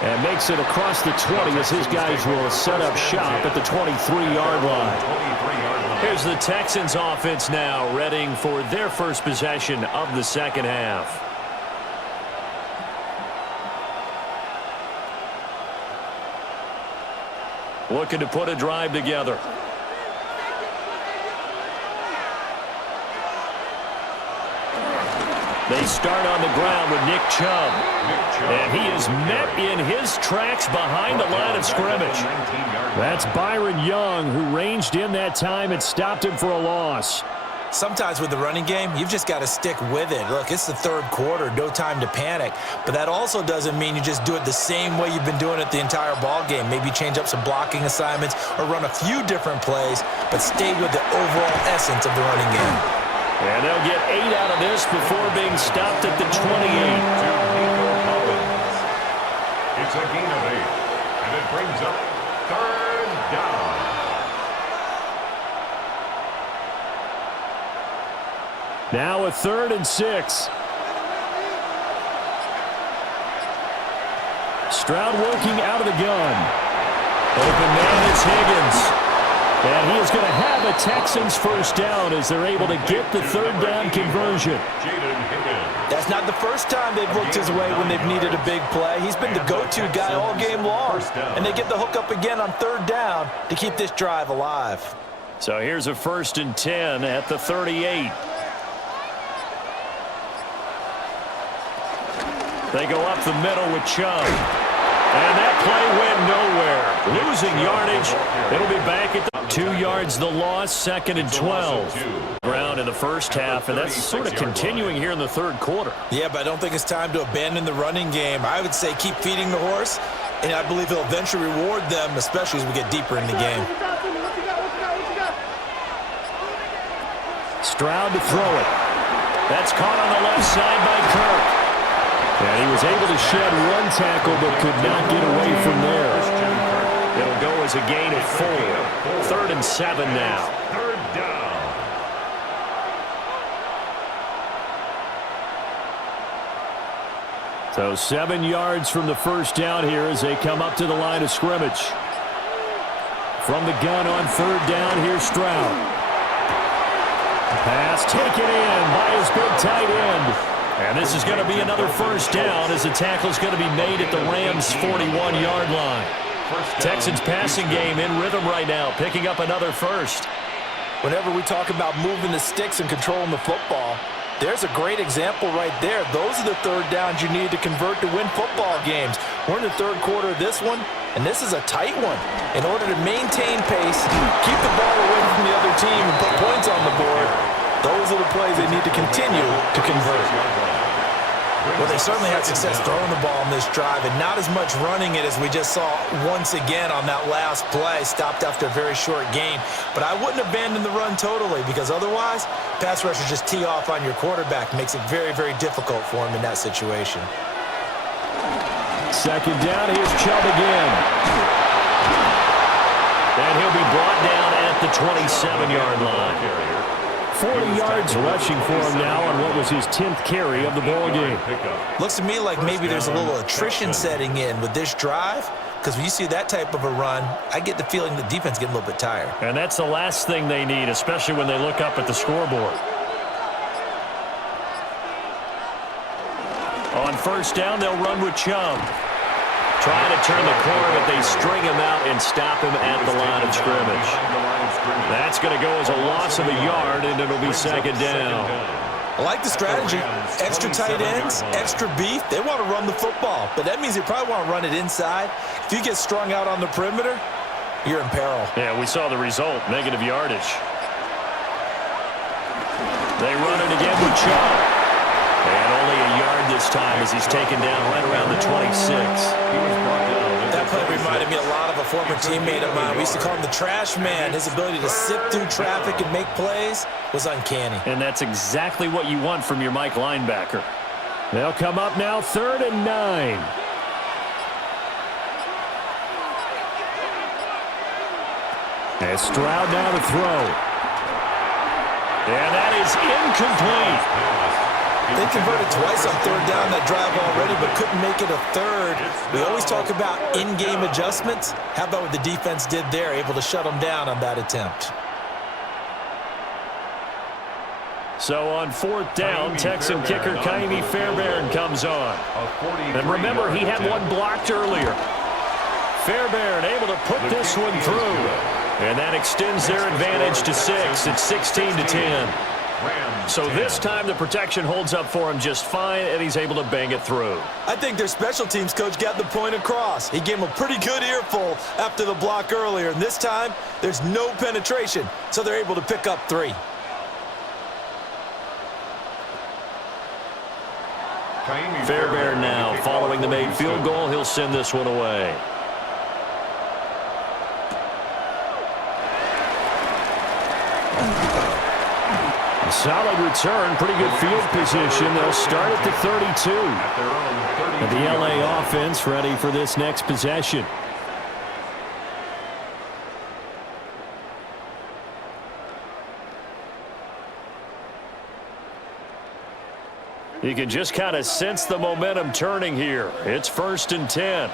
And makes it across the 20 as his guys will set up shop at the 23-yard line. Here's the Texans offense now, readying for their first possession of the second half. Looking to put a drive together. They start on the ground with Nick Chubb. And he is met in his tracks behind the line of scrimmage. That's Byron Young, who ranged in that time and stopped him for a loss. Sometimes with the running game, you've just got to stick with it. Look, it's the third quarter, no time to panic. But that also doesn't mean you just do it the same way you've been doing it the entire ball game. Maybe change up some blocking assignments or run a few different plays, but stay with the overall essence of the running game. And they'll get 8 out of this before being stopped at the 28. It's a gain of 8, and it brings up third down. Now a 3rd and 6. Stroud working out of the gun. Open man is Higgins. And he is going to have a Texans first down as they're able to get the 3rd down conversion. That's not the first time they've looked his way when they've needed a big play. He's been the go-to guy all game long. And they get the hook up again on 3rd down to keep this drive alive. So here's a 1st and 10 at the 38. They go up the middle with Chubb. And that play went nowhere. Losing yardage. It'll be back at the 2 yards the loss, 2nd and 12. Ground in the first half, and that's sort of continuing here in the third quarter. Yeah, but I don't think it's time to abandon the running game. I would say keep feeding the horse, and I believe he'll eventually reward them, especially as we get deeper in the game. Stroud to throw it. That's caught on the left side by Kirk. And he was able to shed 1 tackle but could not get away from there. It'll go as a gain of 4. 3rd and 7 now. Third down. So 7 yards from the first down here as they come up to the line of scrimmage. From the gun on 3rd down, here's Stroud. Pass taken in by his big tight end. And this is going to be another first down as the tackle is going to be made at the Rams' 41-yard line. Texans passing game in rhythm right now, picking up another first. Whenever we talk about moving the sticks and controlling the football, there's a great example right there. Those are the 3rd downs you need to convert to win football games. We're in the 3rd quarter of this one, and this is a tight one. In order to maintain pace, keep the ball away from the other team, and put points on the board, those are the plays they need to continue to convert. Well, they certainly had success throwing the ball on this drive, and not as much running it as we just saw once again on that last play, stopped after a very short gain. But I wouldn't abandon the run totally, because otherwise, pass rushers just tee off on your quarterback. Makes it very, very difficult for him in that situation. 2nd down, here's Chubb again. And he'll be brought down at the 27-yard line. 40 yards rushing for him now on what was his 10th carry of the ball game. Looks to me like maybe there's a little attrition setting in with this drive, because when you see that type of a run, I get the feeling the defense getting a little bit tired. And that's the last thing they need, especially when they look up at the scoreboard. On first down, they'll run with Chubb. Trying to turn the corner, but they string him out and stop him at the line of scrimmage. That's going to go as a loss of a yard, and it'll be second down. I like the strategy. Extra tight ends, extra beef. They want to run the football, but that means they probably want to run it inside. If you get strung out on the perimeter, you're in peril. Yeah, we saw the result, negative yardage. They run it again with Chubb. And only a yard this time as he's taken down right around the 26. That play reminded me a lot of a former teammate of mine. We used to call him the trash man. His ability to sift through traffic and make plays was uncanny. And that's exactly what you want from your Mike linebacker. They'll come up now 3rd and 9. And Stroud now to throw. And that is incomplete. They converted twice on 3rd down that drive already, but couldn't make it a 3rd. We always talk about in-game adjustments. How about what the defense did there, able to shut them down on that attempt? So on 4th down, Texan kicker Kaimi Fairbairn comes on. And remember, he had one blocked earlier. Fairbairn able to put this one through. And that extends their advantage to 6. It's 16-10. So this time the protection holds up for him just fine, and he's able to bang it through. I think their special teams coach got the point across. He gave him a pretty good earful after the block earlier, and this time there's no penetration, so they're able to pick up 3. Fairbairn now following the made field goal. He'll send this one away. Solid return, pretty good field position. They'll start at the 32. And the LA offense ready for this next possession. You can just kind of sense the momentum turning here. It's 1st and 10.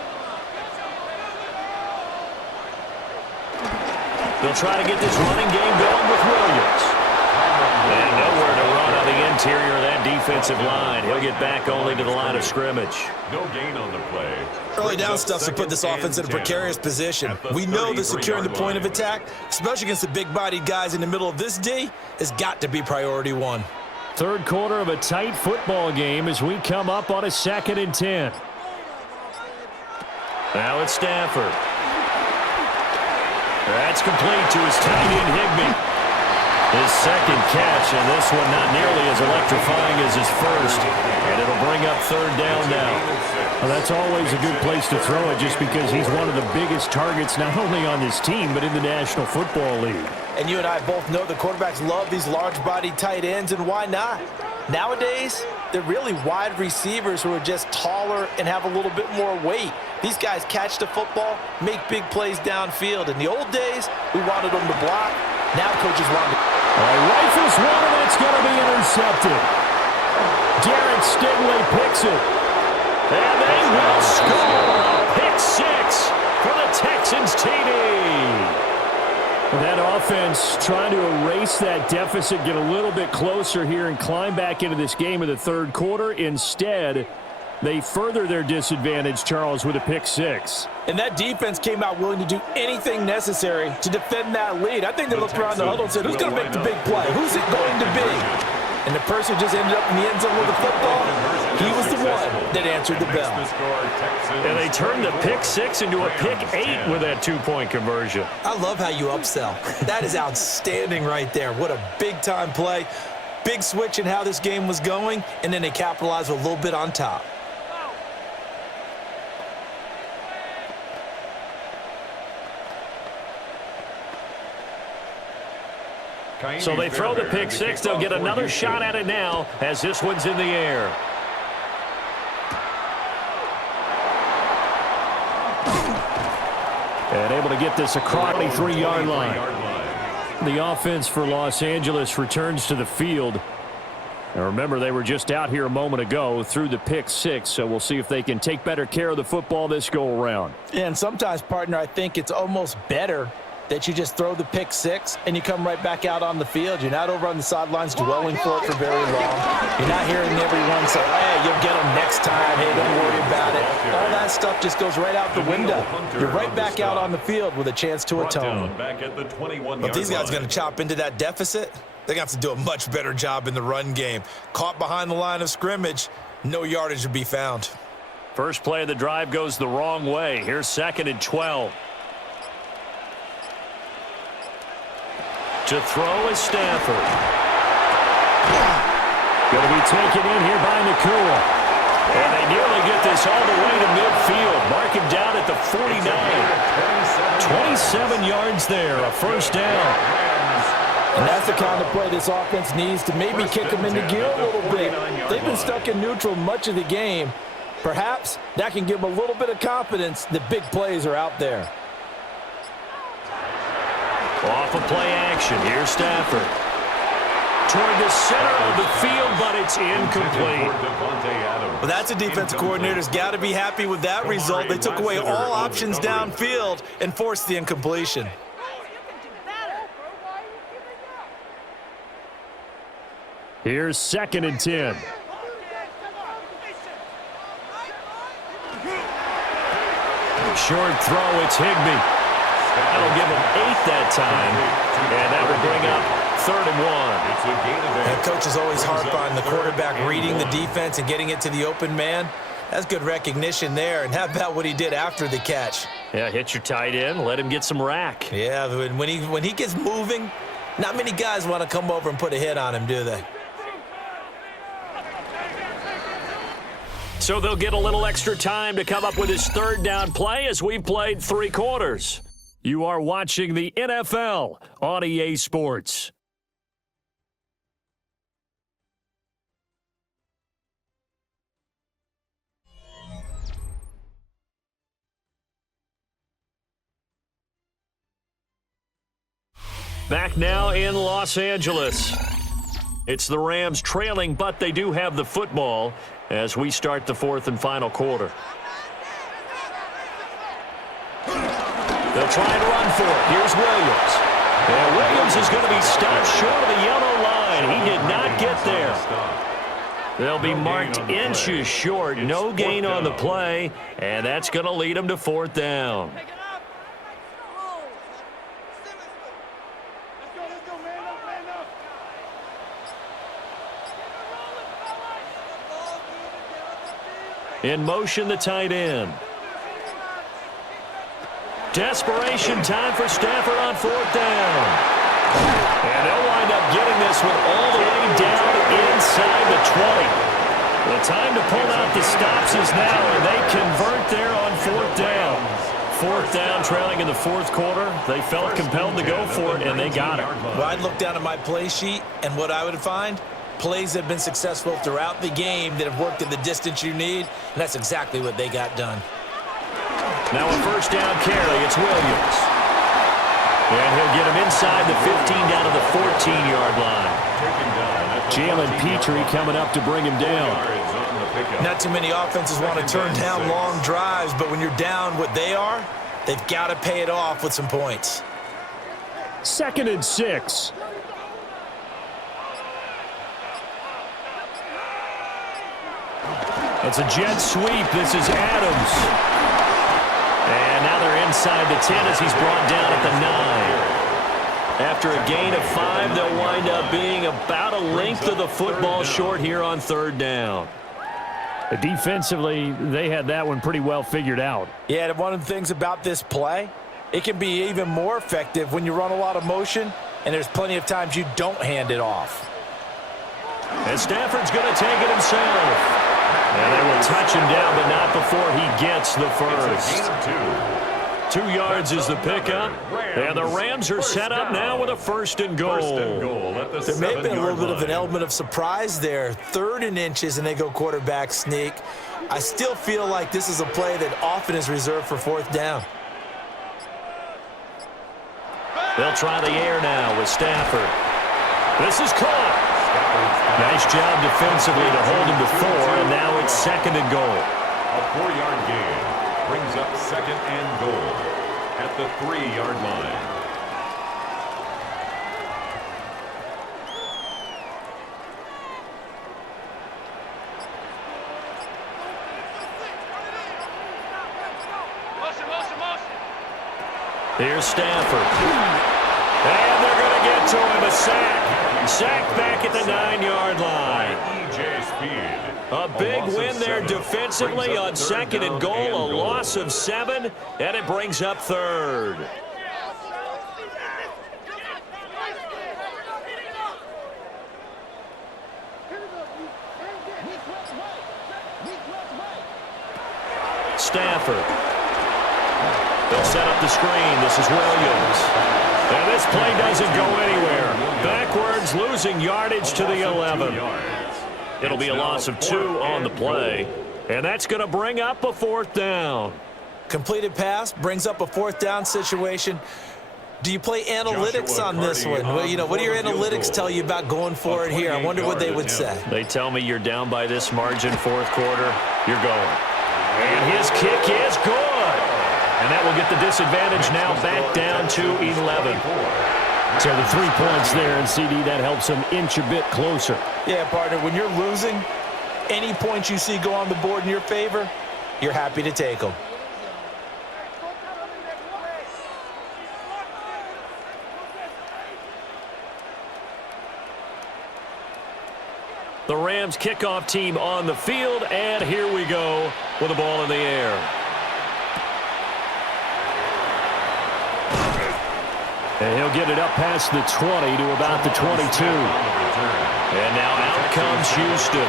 They'll try to get this running game going with Williams. And nowhere to run on the interior of that defensive line. He'll get back only to the line of scrimmage. No gain on the play. Early down stuff to put this offense in a precarious position. We know that securing the point of attack, especially against the big-bodied guys in the middle of this D, has got to be priority 1. 3rd quarter of a tight football game as we come up on a 2nd and 10. Now it's Stafford. That's complete to his tight end Higbee. His 2nd catch, and this one not nearly as electrifying as his first. And it'll bring up 3rd down now. Well, that's always a good place to throw it just because he's one of the biggest targets not only on this team but in the National Football League. And you and I both know the quarterbacks love these large-bodied tight ends, and why not? Nowadays, they're really wide receivers who are just taller and have a little bit more weight. These guys catch the football, make big plays downfield. In the old days, we wanted them to block. Now coaches want to... Rifles one, and it's going to be intercepted. Garrett Stingley picks it. And they will score. Pick 6 for the Texans TD. That offense trying to erase that deficit, get a little bit closer here and climb back into this game in the 3rd quarter. Instead, they further their disadvantage, Charles, with a pick 6. And that defense came out willing to do anything necessary to defend that lead. I think they looked around the huddle and said, who's going to make the big play? Who's it going to be? And the person just ended up in the end zone with the football. He was the one that answered the bell. And they turned the pick 6 into a pick 8 with that 2-point conversion. I love how you upsell. That is outstanding right there. What a big-time play. Big switch in how this game was going, and then they capitalized a little bit on top. So they throw the pick 6. They'll get another shot at it now as this one's in the air. And able to get this across the 23-yard line. The offense for Los Angeles returns to the field. And remember, they were just out here a moment ago through the pick 6, so we'll see if they can take better care of the football this go-around. And sometimes, partner, I think it's almost better that you just throw the pick 6 and you come right back out on the field. You're not over on the sidelines dwelling for it for very long. You're not hearing everyone say, hey, you'll get them next time. Hey, don't worry about it. All that stuff just goes right out the window. You're right back out on the field with a chance to atone. Back at the 21-yard But these guys are line. going to chop into that deficit. They're going to have to do a much better job in the run game. Caught behind the line of scrimmage, no yardage to be found. First play of the drive goes the wrong way. Here's 2nd and 12. To throw is Stafford. Going to be taken in here by Nakua. And they nearly get this all the way to midfield. Mark him down at the 49. 27 yards there, a first down. And that's the kind of play this offense needs to maybe kick them into gear a little bit. They've been stuck in neutral much of the game. Perhaps that can give them a little bit of confidence that big plays are out there. Off of play action, here's Stafford. Toward the center of the field, but it's incomplete. Well, that's a defensive coordinator's got to be happy with that result. They took away all options downfield and forced the incompletion. Here's 2nd and 10. Short throw, it's Higbee. That'll give him 8 that time. And that will bring up 3rd and 1. And coaches always harp on the quarterback reading the defense and getting it to the open man. That's good recognition there. And how about what he did after the catch? Yeah, hit your tight end, let him get some rack. Yeah, when he gets moving, not many guys want to come over and put a hit on him, do they? So they'll get a little extra time to come up with his 3rd down play as we've played 3 quarters. You are watching the NFL on EA Sports. Back now in Los Angeles. It's the Rams trailing, but they do have the football as we start the 4th and final quarter. They'll try and run for it. Here's Williams. And Williams is going to be stopped short of the yellow line. He did not get there. They'll be marked inches short. No gain on the play, and that's going to lead them to 4th down. In motion, the tight end. Desperation time for Stafford on 4th down. And they'll wind up getting this one all the way down inside the 20. The time to pull out the stops is now, and they convert there on 4th down. 4th down, trailing in the 4th quarter. They felt compelled to go for it, and they got it. Well, I'd look down at my play sheet, and what I would find, plays have been successful throughout the game that have worked at the distance you need, and that's exactly what they got done. Now a 1st down carry. It's Williams. And he'll get him inside the 15 down to the 14-yard line. Jalen Petrie coming up to bring him down. Not too many offenses want to turn down long drives, but when you're down what they are, they've got to pay it off with some points. 2nd and 6. It's a jet sweep. This is Adams. And now they're inside the 10 as he's brought down at the 9. After a gain of 5, they'll wind up being about a length of the football short here on 3rd down. Defensively, they had that one pretty well figured out. Yeah, and one of the things about this play, it can be even more effective when you run a lot of motion, and there's plenty of times you don't hand it off. And Stafford's going to take it himself. And they will touch him down, but not before he gets the first. 2 yards is the pickup. And the Rams are set up now with a 1st and goal. There may have been a little bit of an element of surprise there. 3rd and inches, and they go quarterback sneak. I still feel like this is a play that often is reserved for 4th down. They'll try the air now with Stafford. This is caught. Nice job defensively to hold him to 4, and now it's 2nd and goal. A 4-yard gain brings up 2nd and goal at the 3-yard line. Here's Stafford. And they're going to get to him. A sack. Sack back at the 9-yard line. A big win there defensively on 2nd and goal. A loss of 7, and it brings up 3rd. Stafford. They'll set up the screen. This is Williams. And this play doesn't go anywhere. Backwards, losing yardage to the 11. It'll be a loss of 2 on the play. And that's going to bring up a 4th down. Completed pass brings up a 4th down situation. Do you play analytics on this one? Well, you know, what do your analytics tell you about going for it here? I wonder what they would say. They tell me you're down by this margin, 4th quarter, you're going. And his kick is good. And that will get the disadvantage now back down to 11. So the 3 points there, and CD, that helps them inch a bit closer. Yeah, partner, when you're losing, any points you see go on the board in your favor, you're happy to take them. The Rams kickoff team on the field, and here we go with the ball in the air. And he'll get it up past the 20 to about the 22. And now out comes Houston.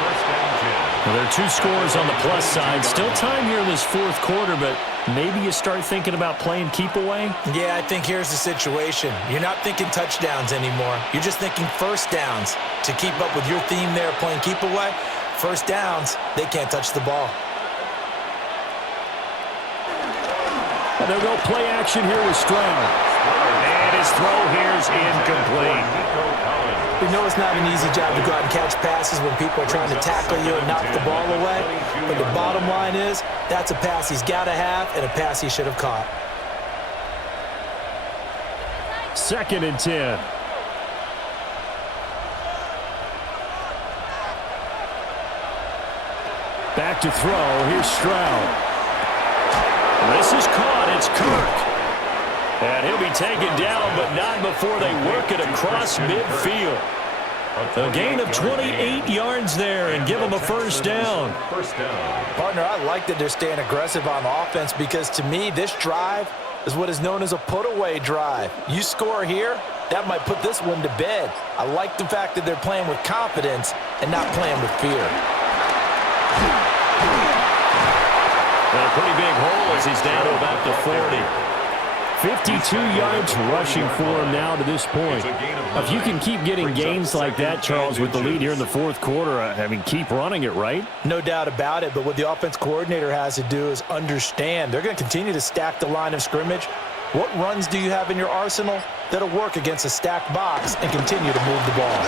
Well, there are 2 scores on the plus side. Still time here in this 4th quarter, but maybe you start thinking about playing keep away? Yeah, I think here's the situation. You're not thinking touchdowns anymore. You're just thinking first downs. To keep up with your theme there, playing keep away, first downs, they can't touch the ball. And they'll go play action here with Stroud. And his throw here's incomplete. We know it's not an easy job to go out and catch passes when people are trying to tackle you and knock the ball away. But the bottom line is, that's a pass he's got to have and a pass he should have caught. 2nd and 10. Back to throw. Here's Stroud. This is caught. It's Kirk. And he'll be taken down, but not before they work it across midfield. A gain of 28 yards there and give them a first down. Partner, I like that they're staying aggressive on offense because to me, this drive is what is known as a put-away drive. You score here, that might put this one to bed. I like the fact that they're playing with confidence and not playing with fear. And a pretty big hole as he's down to about the 40. 52 yards rushing for him now to this point. If you can keep getting gains like that, Charles, with the lead here in the 4th quarter, I mean, keep running it, right? No doubt about it, but what the offense coordinator has to do is understand. They're going to continue to stack the line of scrimmage. What runs do you have in your arsenal that'll work against a stacked box and continue to move the ball?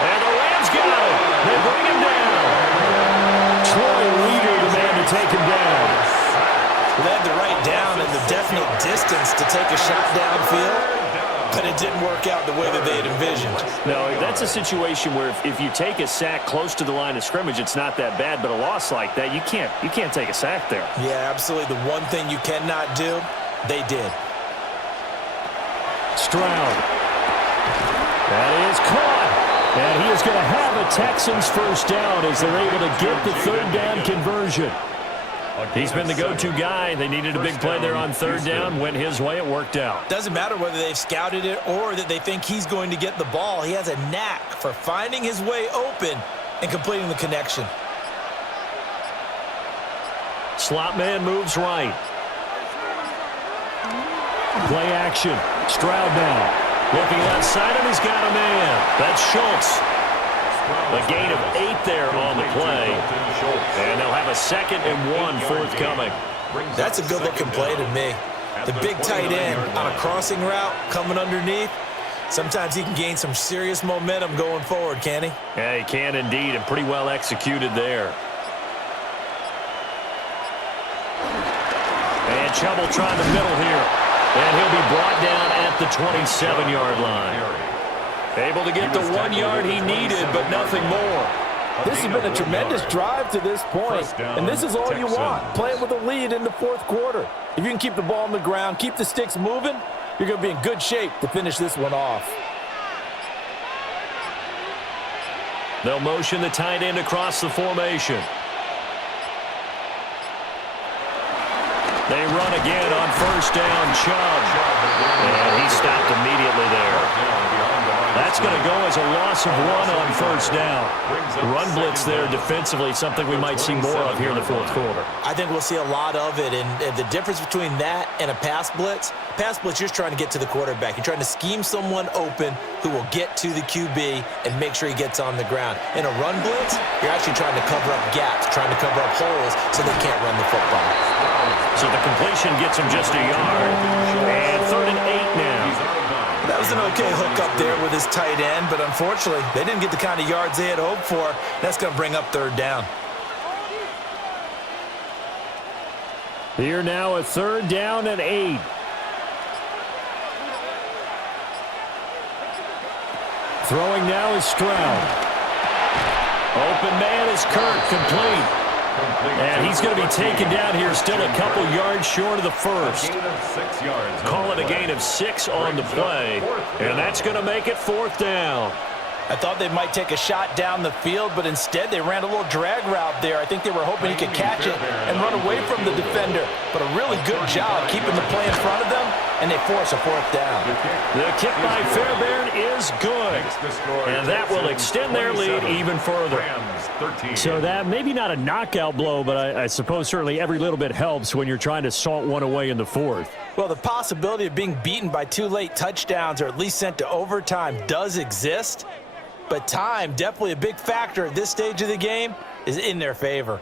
And the Rams got him. They bring him down. Troy Reader, the man to take him down. They had the right down and the definite distance to take a shot downfield, but it didn't work out the way that they had envisioned. No, that's a situation where if you take a sack close to the line of scrimmage, it's not that bad, but a loss like that, you can't take a sack there. Yeah, absolutely. The one thing you cannot do, they did. Stroud. That is caught. And he is going to have a Texans first down as they're able to get the 3rd down conversion. He's been the go-to guy. They needed a big play there on 3rd down. Went his way. It worked out. Doesn't matter whether they've scouted it or that they think he's going to get the ball. He has a knack for finding his way open and completing the connection. Slot man moves right. Play action. Stroud now. Looking left side, and he's got a man. That's Schultz. A gain of 8 there on the play. And they'll have a 2nd and 1 forthcoming. That's a good-looking play to me. The big tight end on a crossing route coming underneath. Sometimes he can gain some serious momentum going forward, can he? Yeah, he can indeed, and pretty well executed there. And Chubb will try the middle here. And he'll be brought down at the 27-yard line. Able to get the 1 yard he needed, but nothing more. This has been a tremendous drive to this point, and this is all you want, playing with a lead in the fourth quarter. If you can keep the ball on the ground, keep the sticks moving, you're going to be in good shape to finish this one off. They'll motion the tight end across the formation. They run again on first down, Chubb. And he stopped immediately there. That's going to go as a loss of 1 on first down. Run blitz there defensively, something we might see more of here in the fourth quarter. I think we'll see a lot of it, and the difference between that and a pass blitz, you're just trying to get to the quarterback. You're trying to scheme someone open who will get to the QB and make sure he gets on the ground. In a run blitz, you're actually trying to cover up gaps, trying to cover up holes so they can't run the football. So the completion gets him just a yard. And 3rd and 8 now. That was an okay hook up there with his tight end, but unfortunately, they didn't get the kind of yards they had hoped for. That's going to bring up 3rd down. Here now a 3rd down and 8. Throwing now is Stroud. Open man is Kirk, complete. And he's going to be taken down here, still a couple yards short of the first. Call it a gain of 6 on the play, and that's going to make it 4th down. I thought they might take a shot down the field, but instead they ran a little drag route there. I think they were hoping he could catch it and run away from the defender. But a really good job keeping the play in front of them, and they force a 4th down. The kick by Fairbairn is good, and that will extend their lead even further. So that maybe not a knockout blow, but I suppose certainly every little bit helps when you're trying to salt one away in the 4th. Well, the possibility of being beaten by 2 late touchdowns or at least sent to overtime does exist. But time, definitely a big factor at this stage of the game, is in their favor.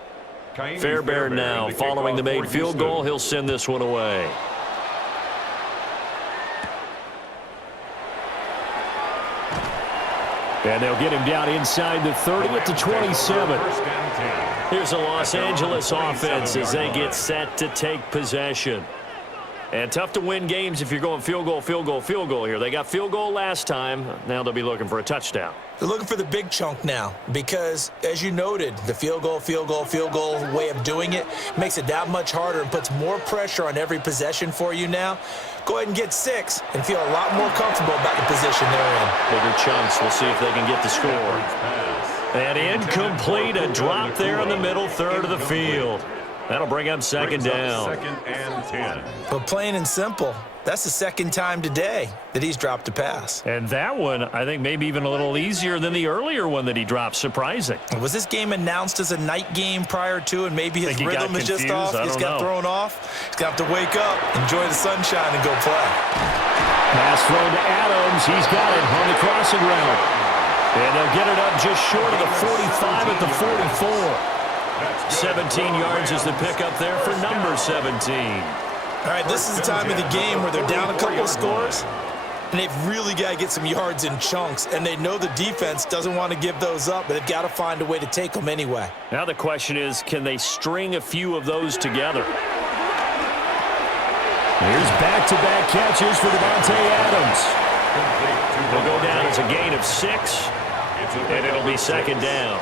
Fairbairn now, following the made field goal, he'll send this one away. And they'll get him down inside the 30 at the 27. Here's a Los Angeles offense as they get set to take possession. And tough to win games if you're going field goal, field goal, field goal here. They got field goal last time. Now they'll be looking for a touchdown. They're looking for the big chunk now because, as you noted, the field goal way of doing it makes it that much harder and puts more pressure on every possession for you now. Go ahead and get 6 and feel a lot more comfortable about the position they're in. Bigger chunks. We'll see if they can get the score. And incomplete, a drop there in the middle third of the field. That'll bring up 2nd down. 2nd and 10. But plain and simple, that's the 2nd time today that he's dropped a pass. And that one, I think, maybe even a little easier than the earlier one that he dropped. Surprising. Was this game announced as a night game prior to, and maybe his rhythm is just off? He's got thrown off. He's going to have to wake up, enjoy the sunshine, and go play. Pass thrown to Adams. He's got it on the crossing route. And they'll get it up just short of the 45 at the 44. 17 yards is the pickup there for number 17. All right, this is the time of the game where they're down a couple of scores, and they've really got to get some yards in chunks, and they know the defense doesn't want to give those up, but they've got to find a way to take them anyway. Now the question is, can they string a few of those together? Here's back-to-back catches for Devontae Adams. He'll go down as a gain of 6. And it'll be 2nd down.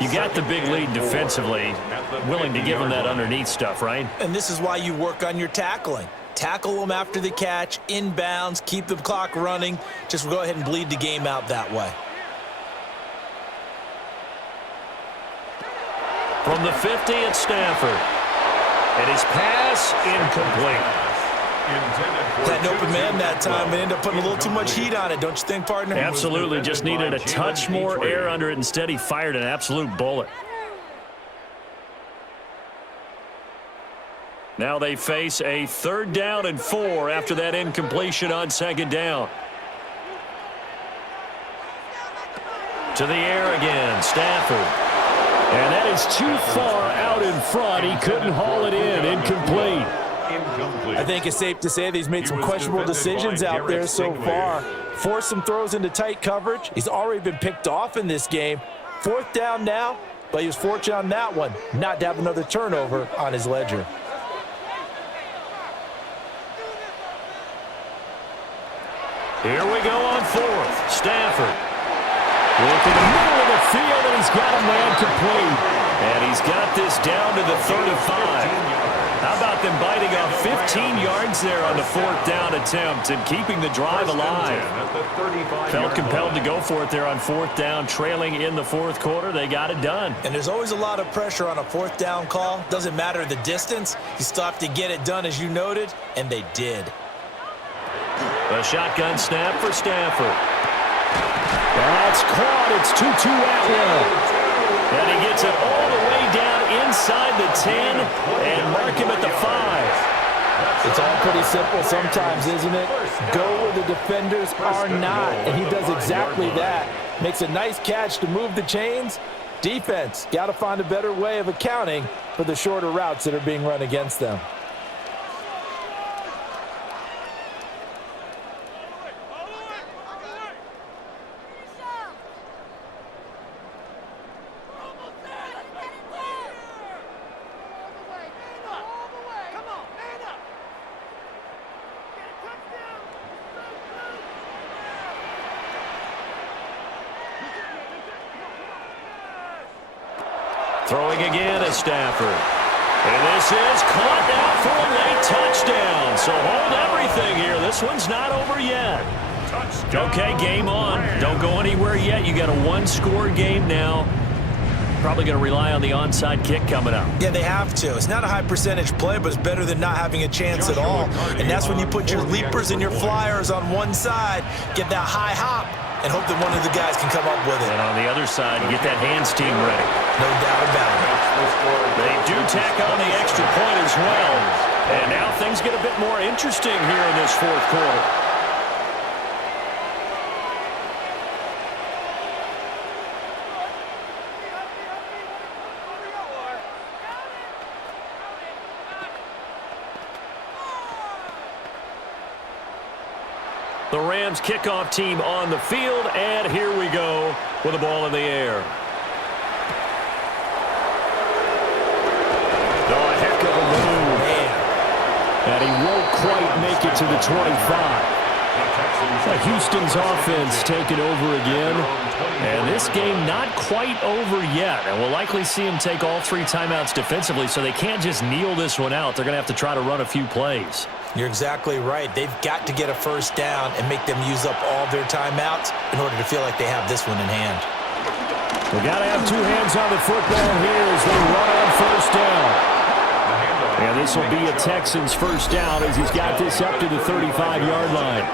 You got the big lead defensively, willing to give them that underneath stuff, right? And this is why you work on your tackling. Tackle them after the catch, inbounds, keep the clock running. Just go ahead and bleed the game out that way. From the 50 at Stafford. And his pass incomplete. Had an open man that time and ended up putting a little too much heat on it, don't you think, partner? Absolutely, just needed a touch more air under it. Instead, he fired an absolute bullet. Now they face a 3rd down and 4 after that incompletion on 2nd down. To the air again, Stafford. And that is too far out in front. He couldn't haul it in, incomplete. I think it's safe to say that he's made some questionable decisions out there so far. Forced some throws into tight coverage. He's already been picked off in this game. 4th down now, but he was fortunate on that one not to have another turnover on his ledger. Here we go on 4th. Stafford. Look in the middle of the field, and he's got a man complete. And he's got this down to the 35. How about them biting off 15 yards there on the 4th down attempt and keeping the drive alive? Felt compelled to go for it there on 4th down, trailing in the 4th quarter. They got it done. And there's always a lot of pressure on a 4th down call. Doesn't matter the distance. You still have to get it done, as you noted, and they did. A shotgun snap for Stafford. That's caught. It's 2-2 Atwell. And he gets it all the way down inside the 10 and mark him at the 5. It's all pretty simple sometimes, isn't it? Go where the defenders are not, and he does exactly that. Makes a nice catch to move the chains. Defense, got to find a better way of accounting for the shorter routes that are being run against them. Throwing again at Stafford. And this is caught down for a late touchdown. So hold everything here. This one's not over yet. Okay, game on. Don't go anywhere yet. You got a one-score game now. Probably going to rely on the onside kick coming up. Yeah, they have to. It's not a high percentage play, but it's better than not having a chance at all. And that's when you put your leapers and your flyers on one side, get that high hop, and hope that one of the guys can come up with it. And on the other side, you get that hands team ready. No doubt about it. They do tack on the extra point as well. And now things get a bit more interesting here in this 4th quarter. The Rams kickoff team on the field, and here we go with the ball in the air. Oh, a heck of a move. And he won't quite make it to the 25. Houston's offense taking over again. And this game not quite over yet. And we'll likely see him take all 3 timeouts defensively, so they can't just kneel this one out. They're going to have to try to run a few plays. You're exactly right. They've got to get a first down and make them use up all their timeouts in order to feel like they have this one in hand. We got to have 2 hands on the football here as they run on first down. And this will be a Texans first down as he's got this up to the 35-yard line.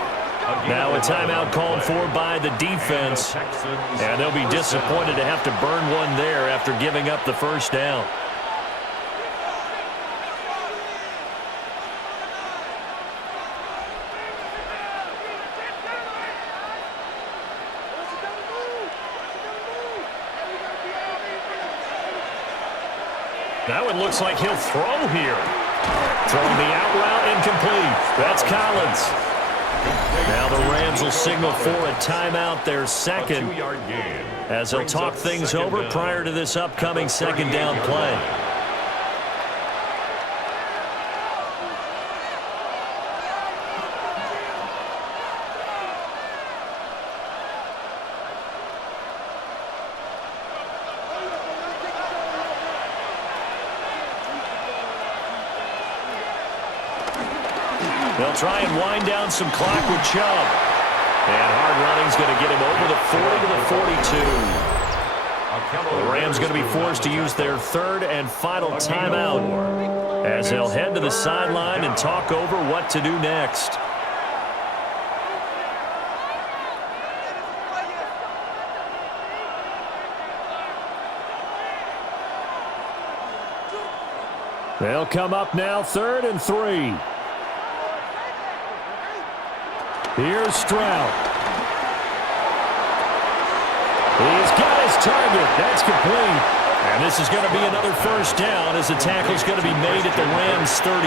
Now a timeout called for by the defense. And they'll be disappointed to have to burn one there after giving up the first down. That one looks like he'll throw here. Throwing the out route incomplete. That's Collins. Now the Rams will signal for a timeout, their second, as they'll talk things over prior to this upcoming second down play. They'll try and wind down some clock with Chubb. And hard running's going to get him over the 40 to the 42. The Rams going to be forced to use their 3rd and final timeout as they'll head to the sideline and talk over what to do next. They'll come up now 3rd and 3. Here's Stroud. He's got his target. That's complete. And this is going to be another first down as the tackle's going to be made at the Rams' 33.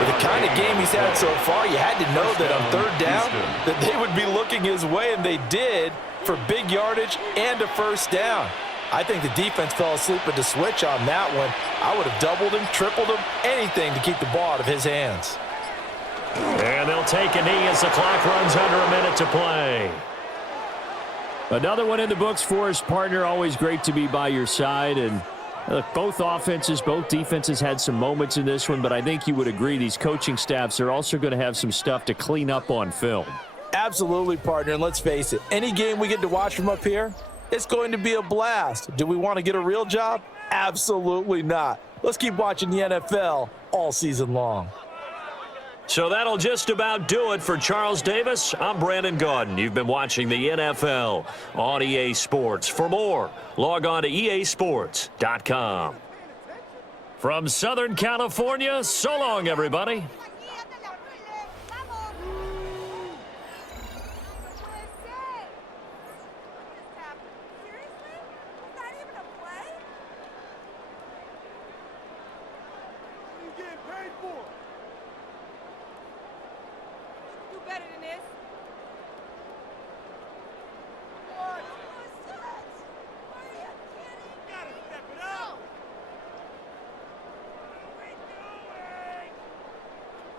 With the kind of game he's had so far, you had to know that on 3rd down that they would be looking his way, and they did, for big yardage and a first down. I think the defense fell asleep at the switch on that one. I would have doubled him, tripled him, anything to keep the ball out of his hands. And they'll take a knee as the clock runs under a minute to play. Another one in the books for us, partner. Always great to be by your side. And look, both offenses, both defenses had some moments in this one, but I think you would agree these coaching staffs are also going to have some stuff to clean up on film. Absolutely, partner, and let's face it, any game we get to watch from up here, it's going to be a blast. Do we want to get a real job? Absolutely not. Let's keep watching the NFL all season long. So that'll just about do it for Charles Davis. I'm Brandon Gaudin. You've been watching the NFL on EA Sports. For more, log on to easports.com. From Southern California, so long, everybody.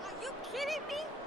Are you kidding me?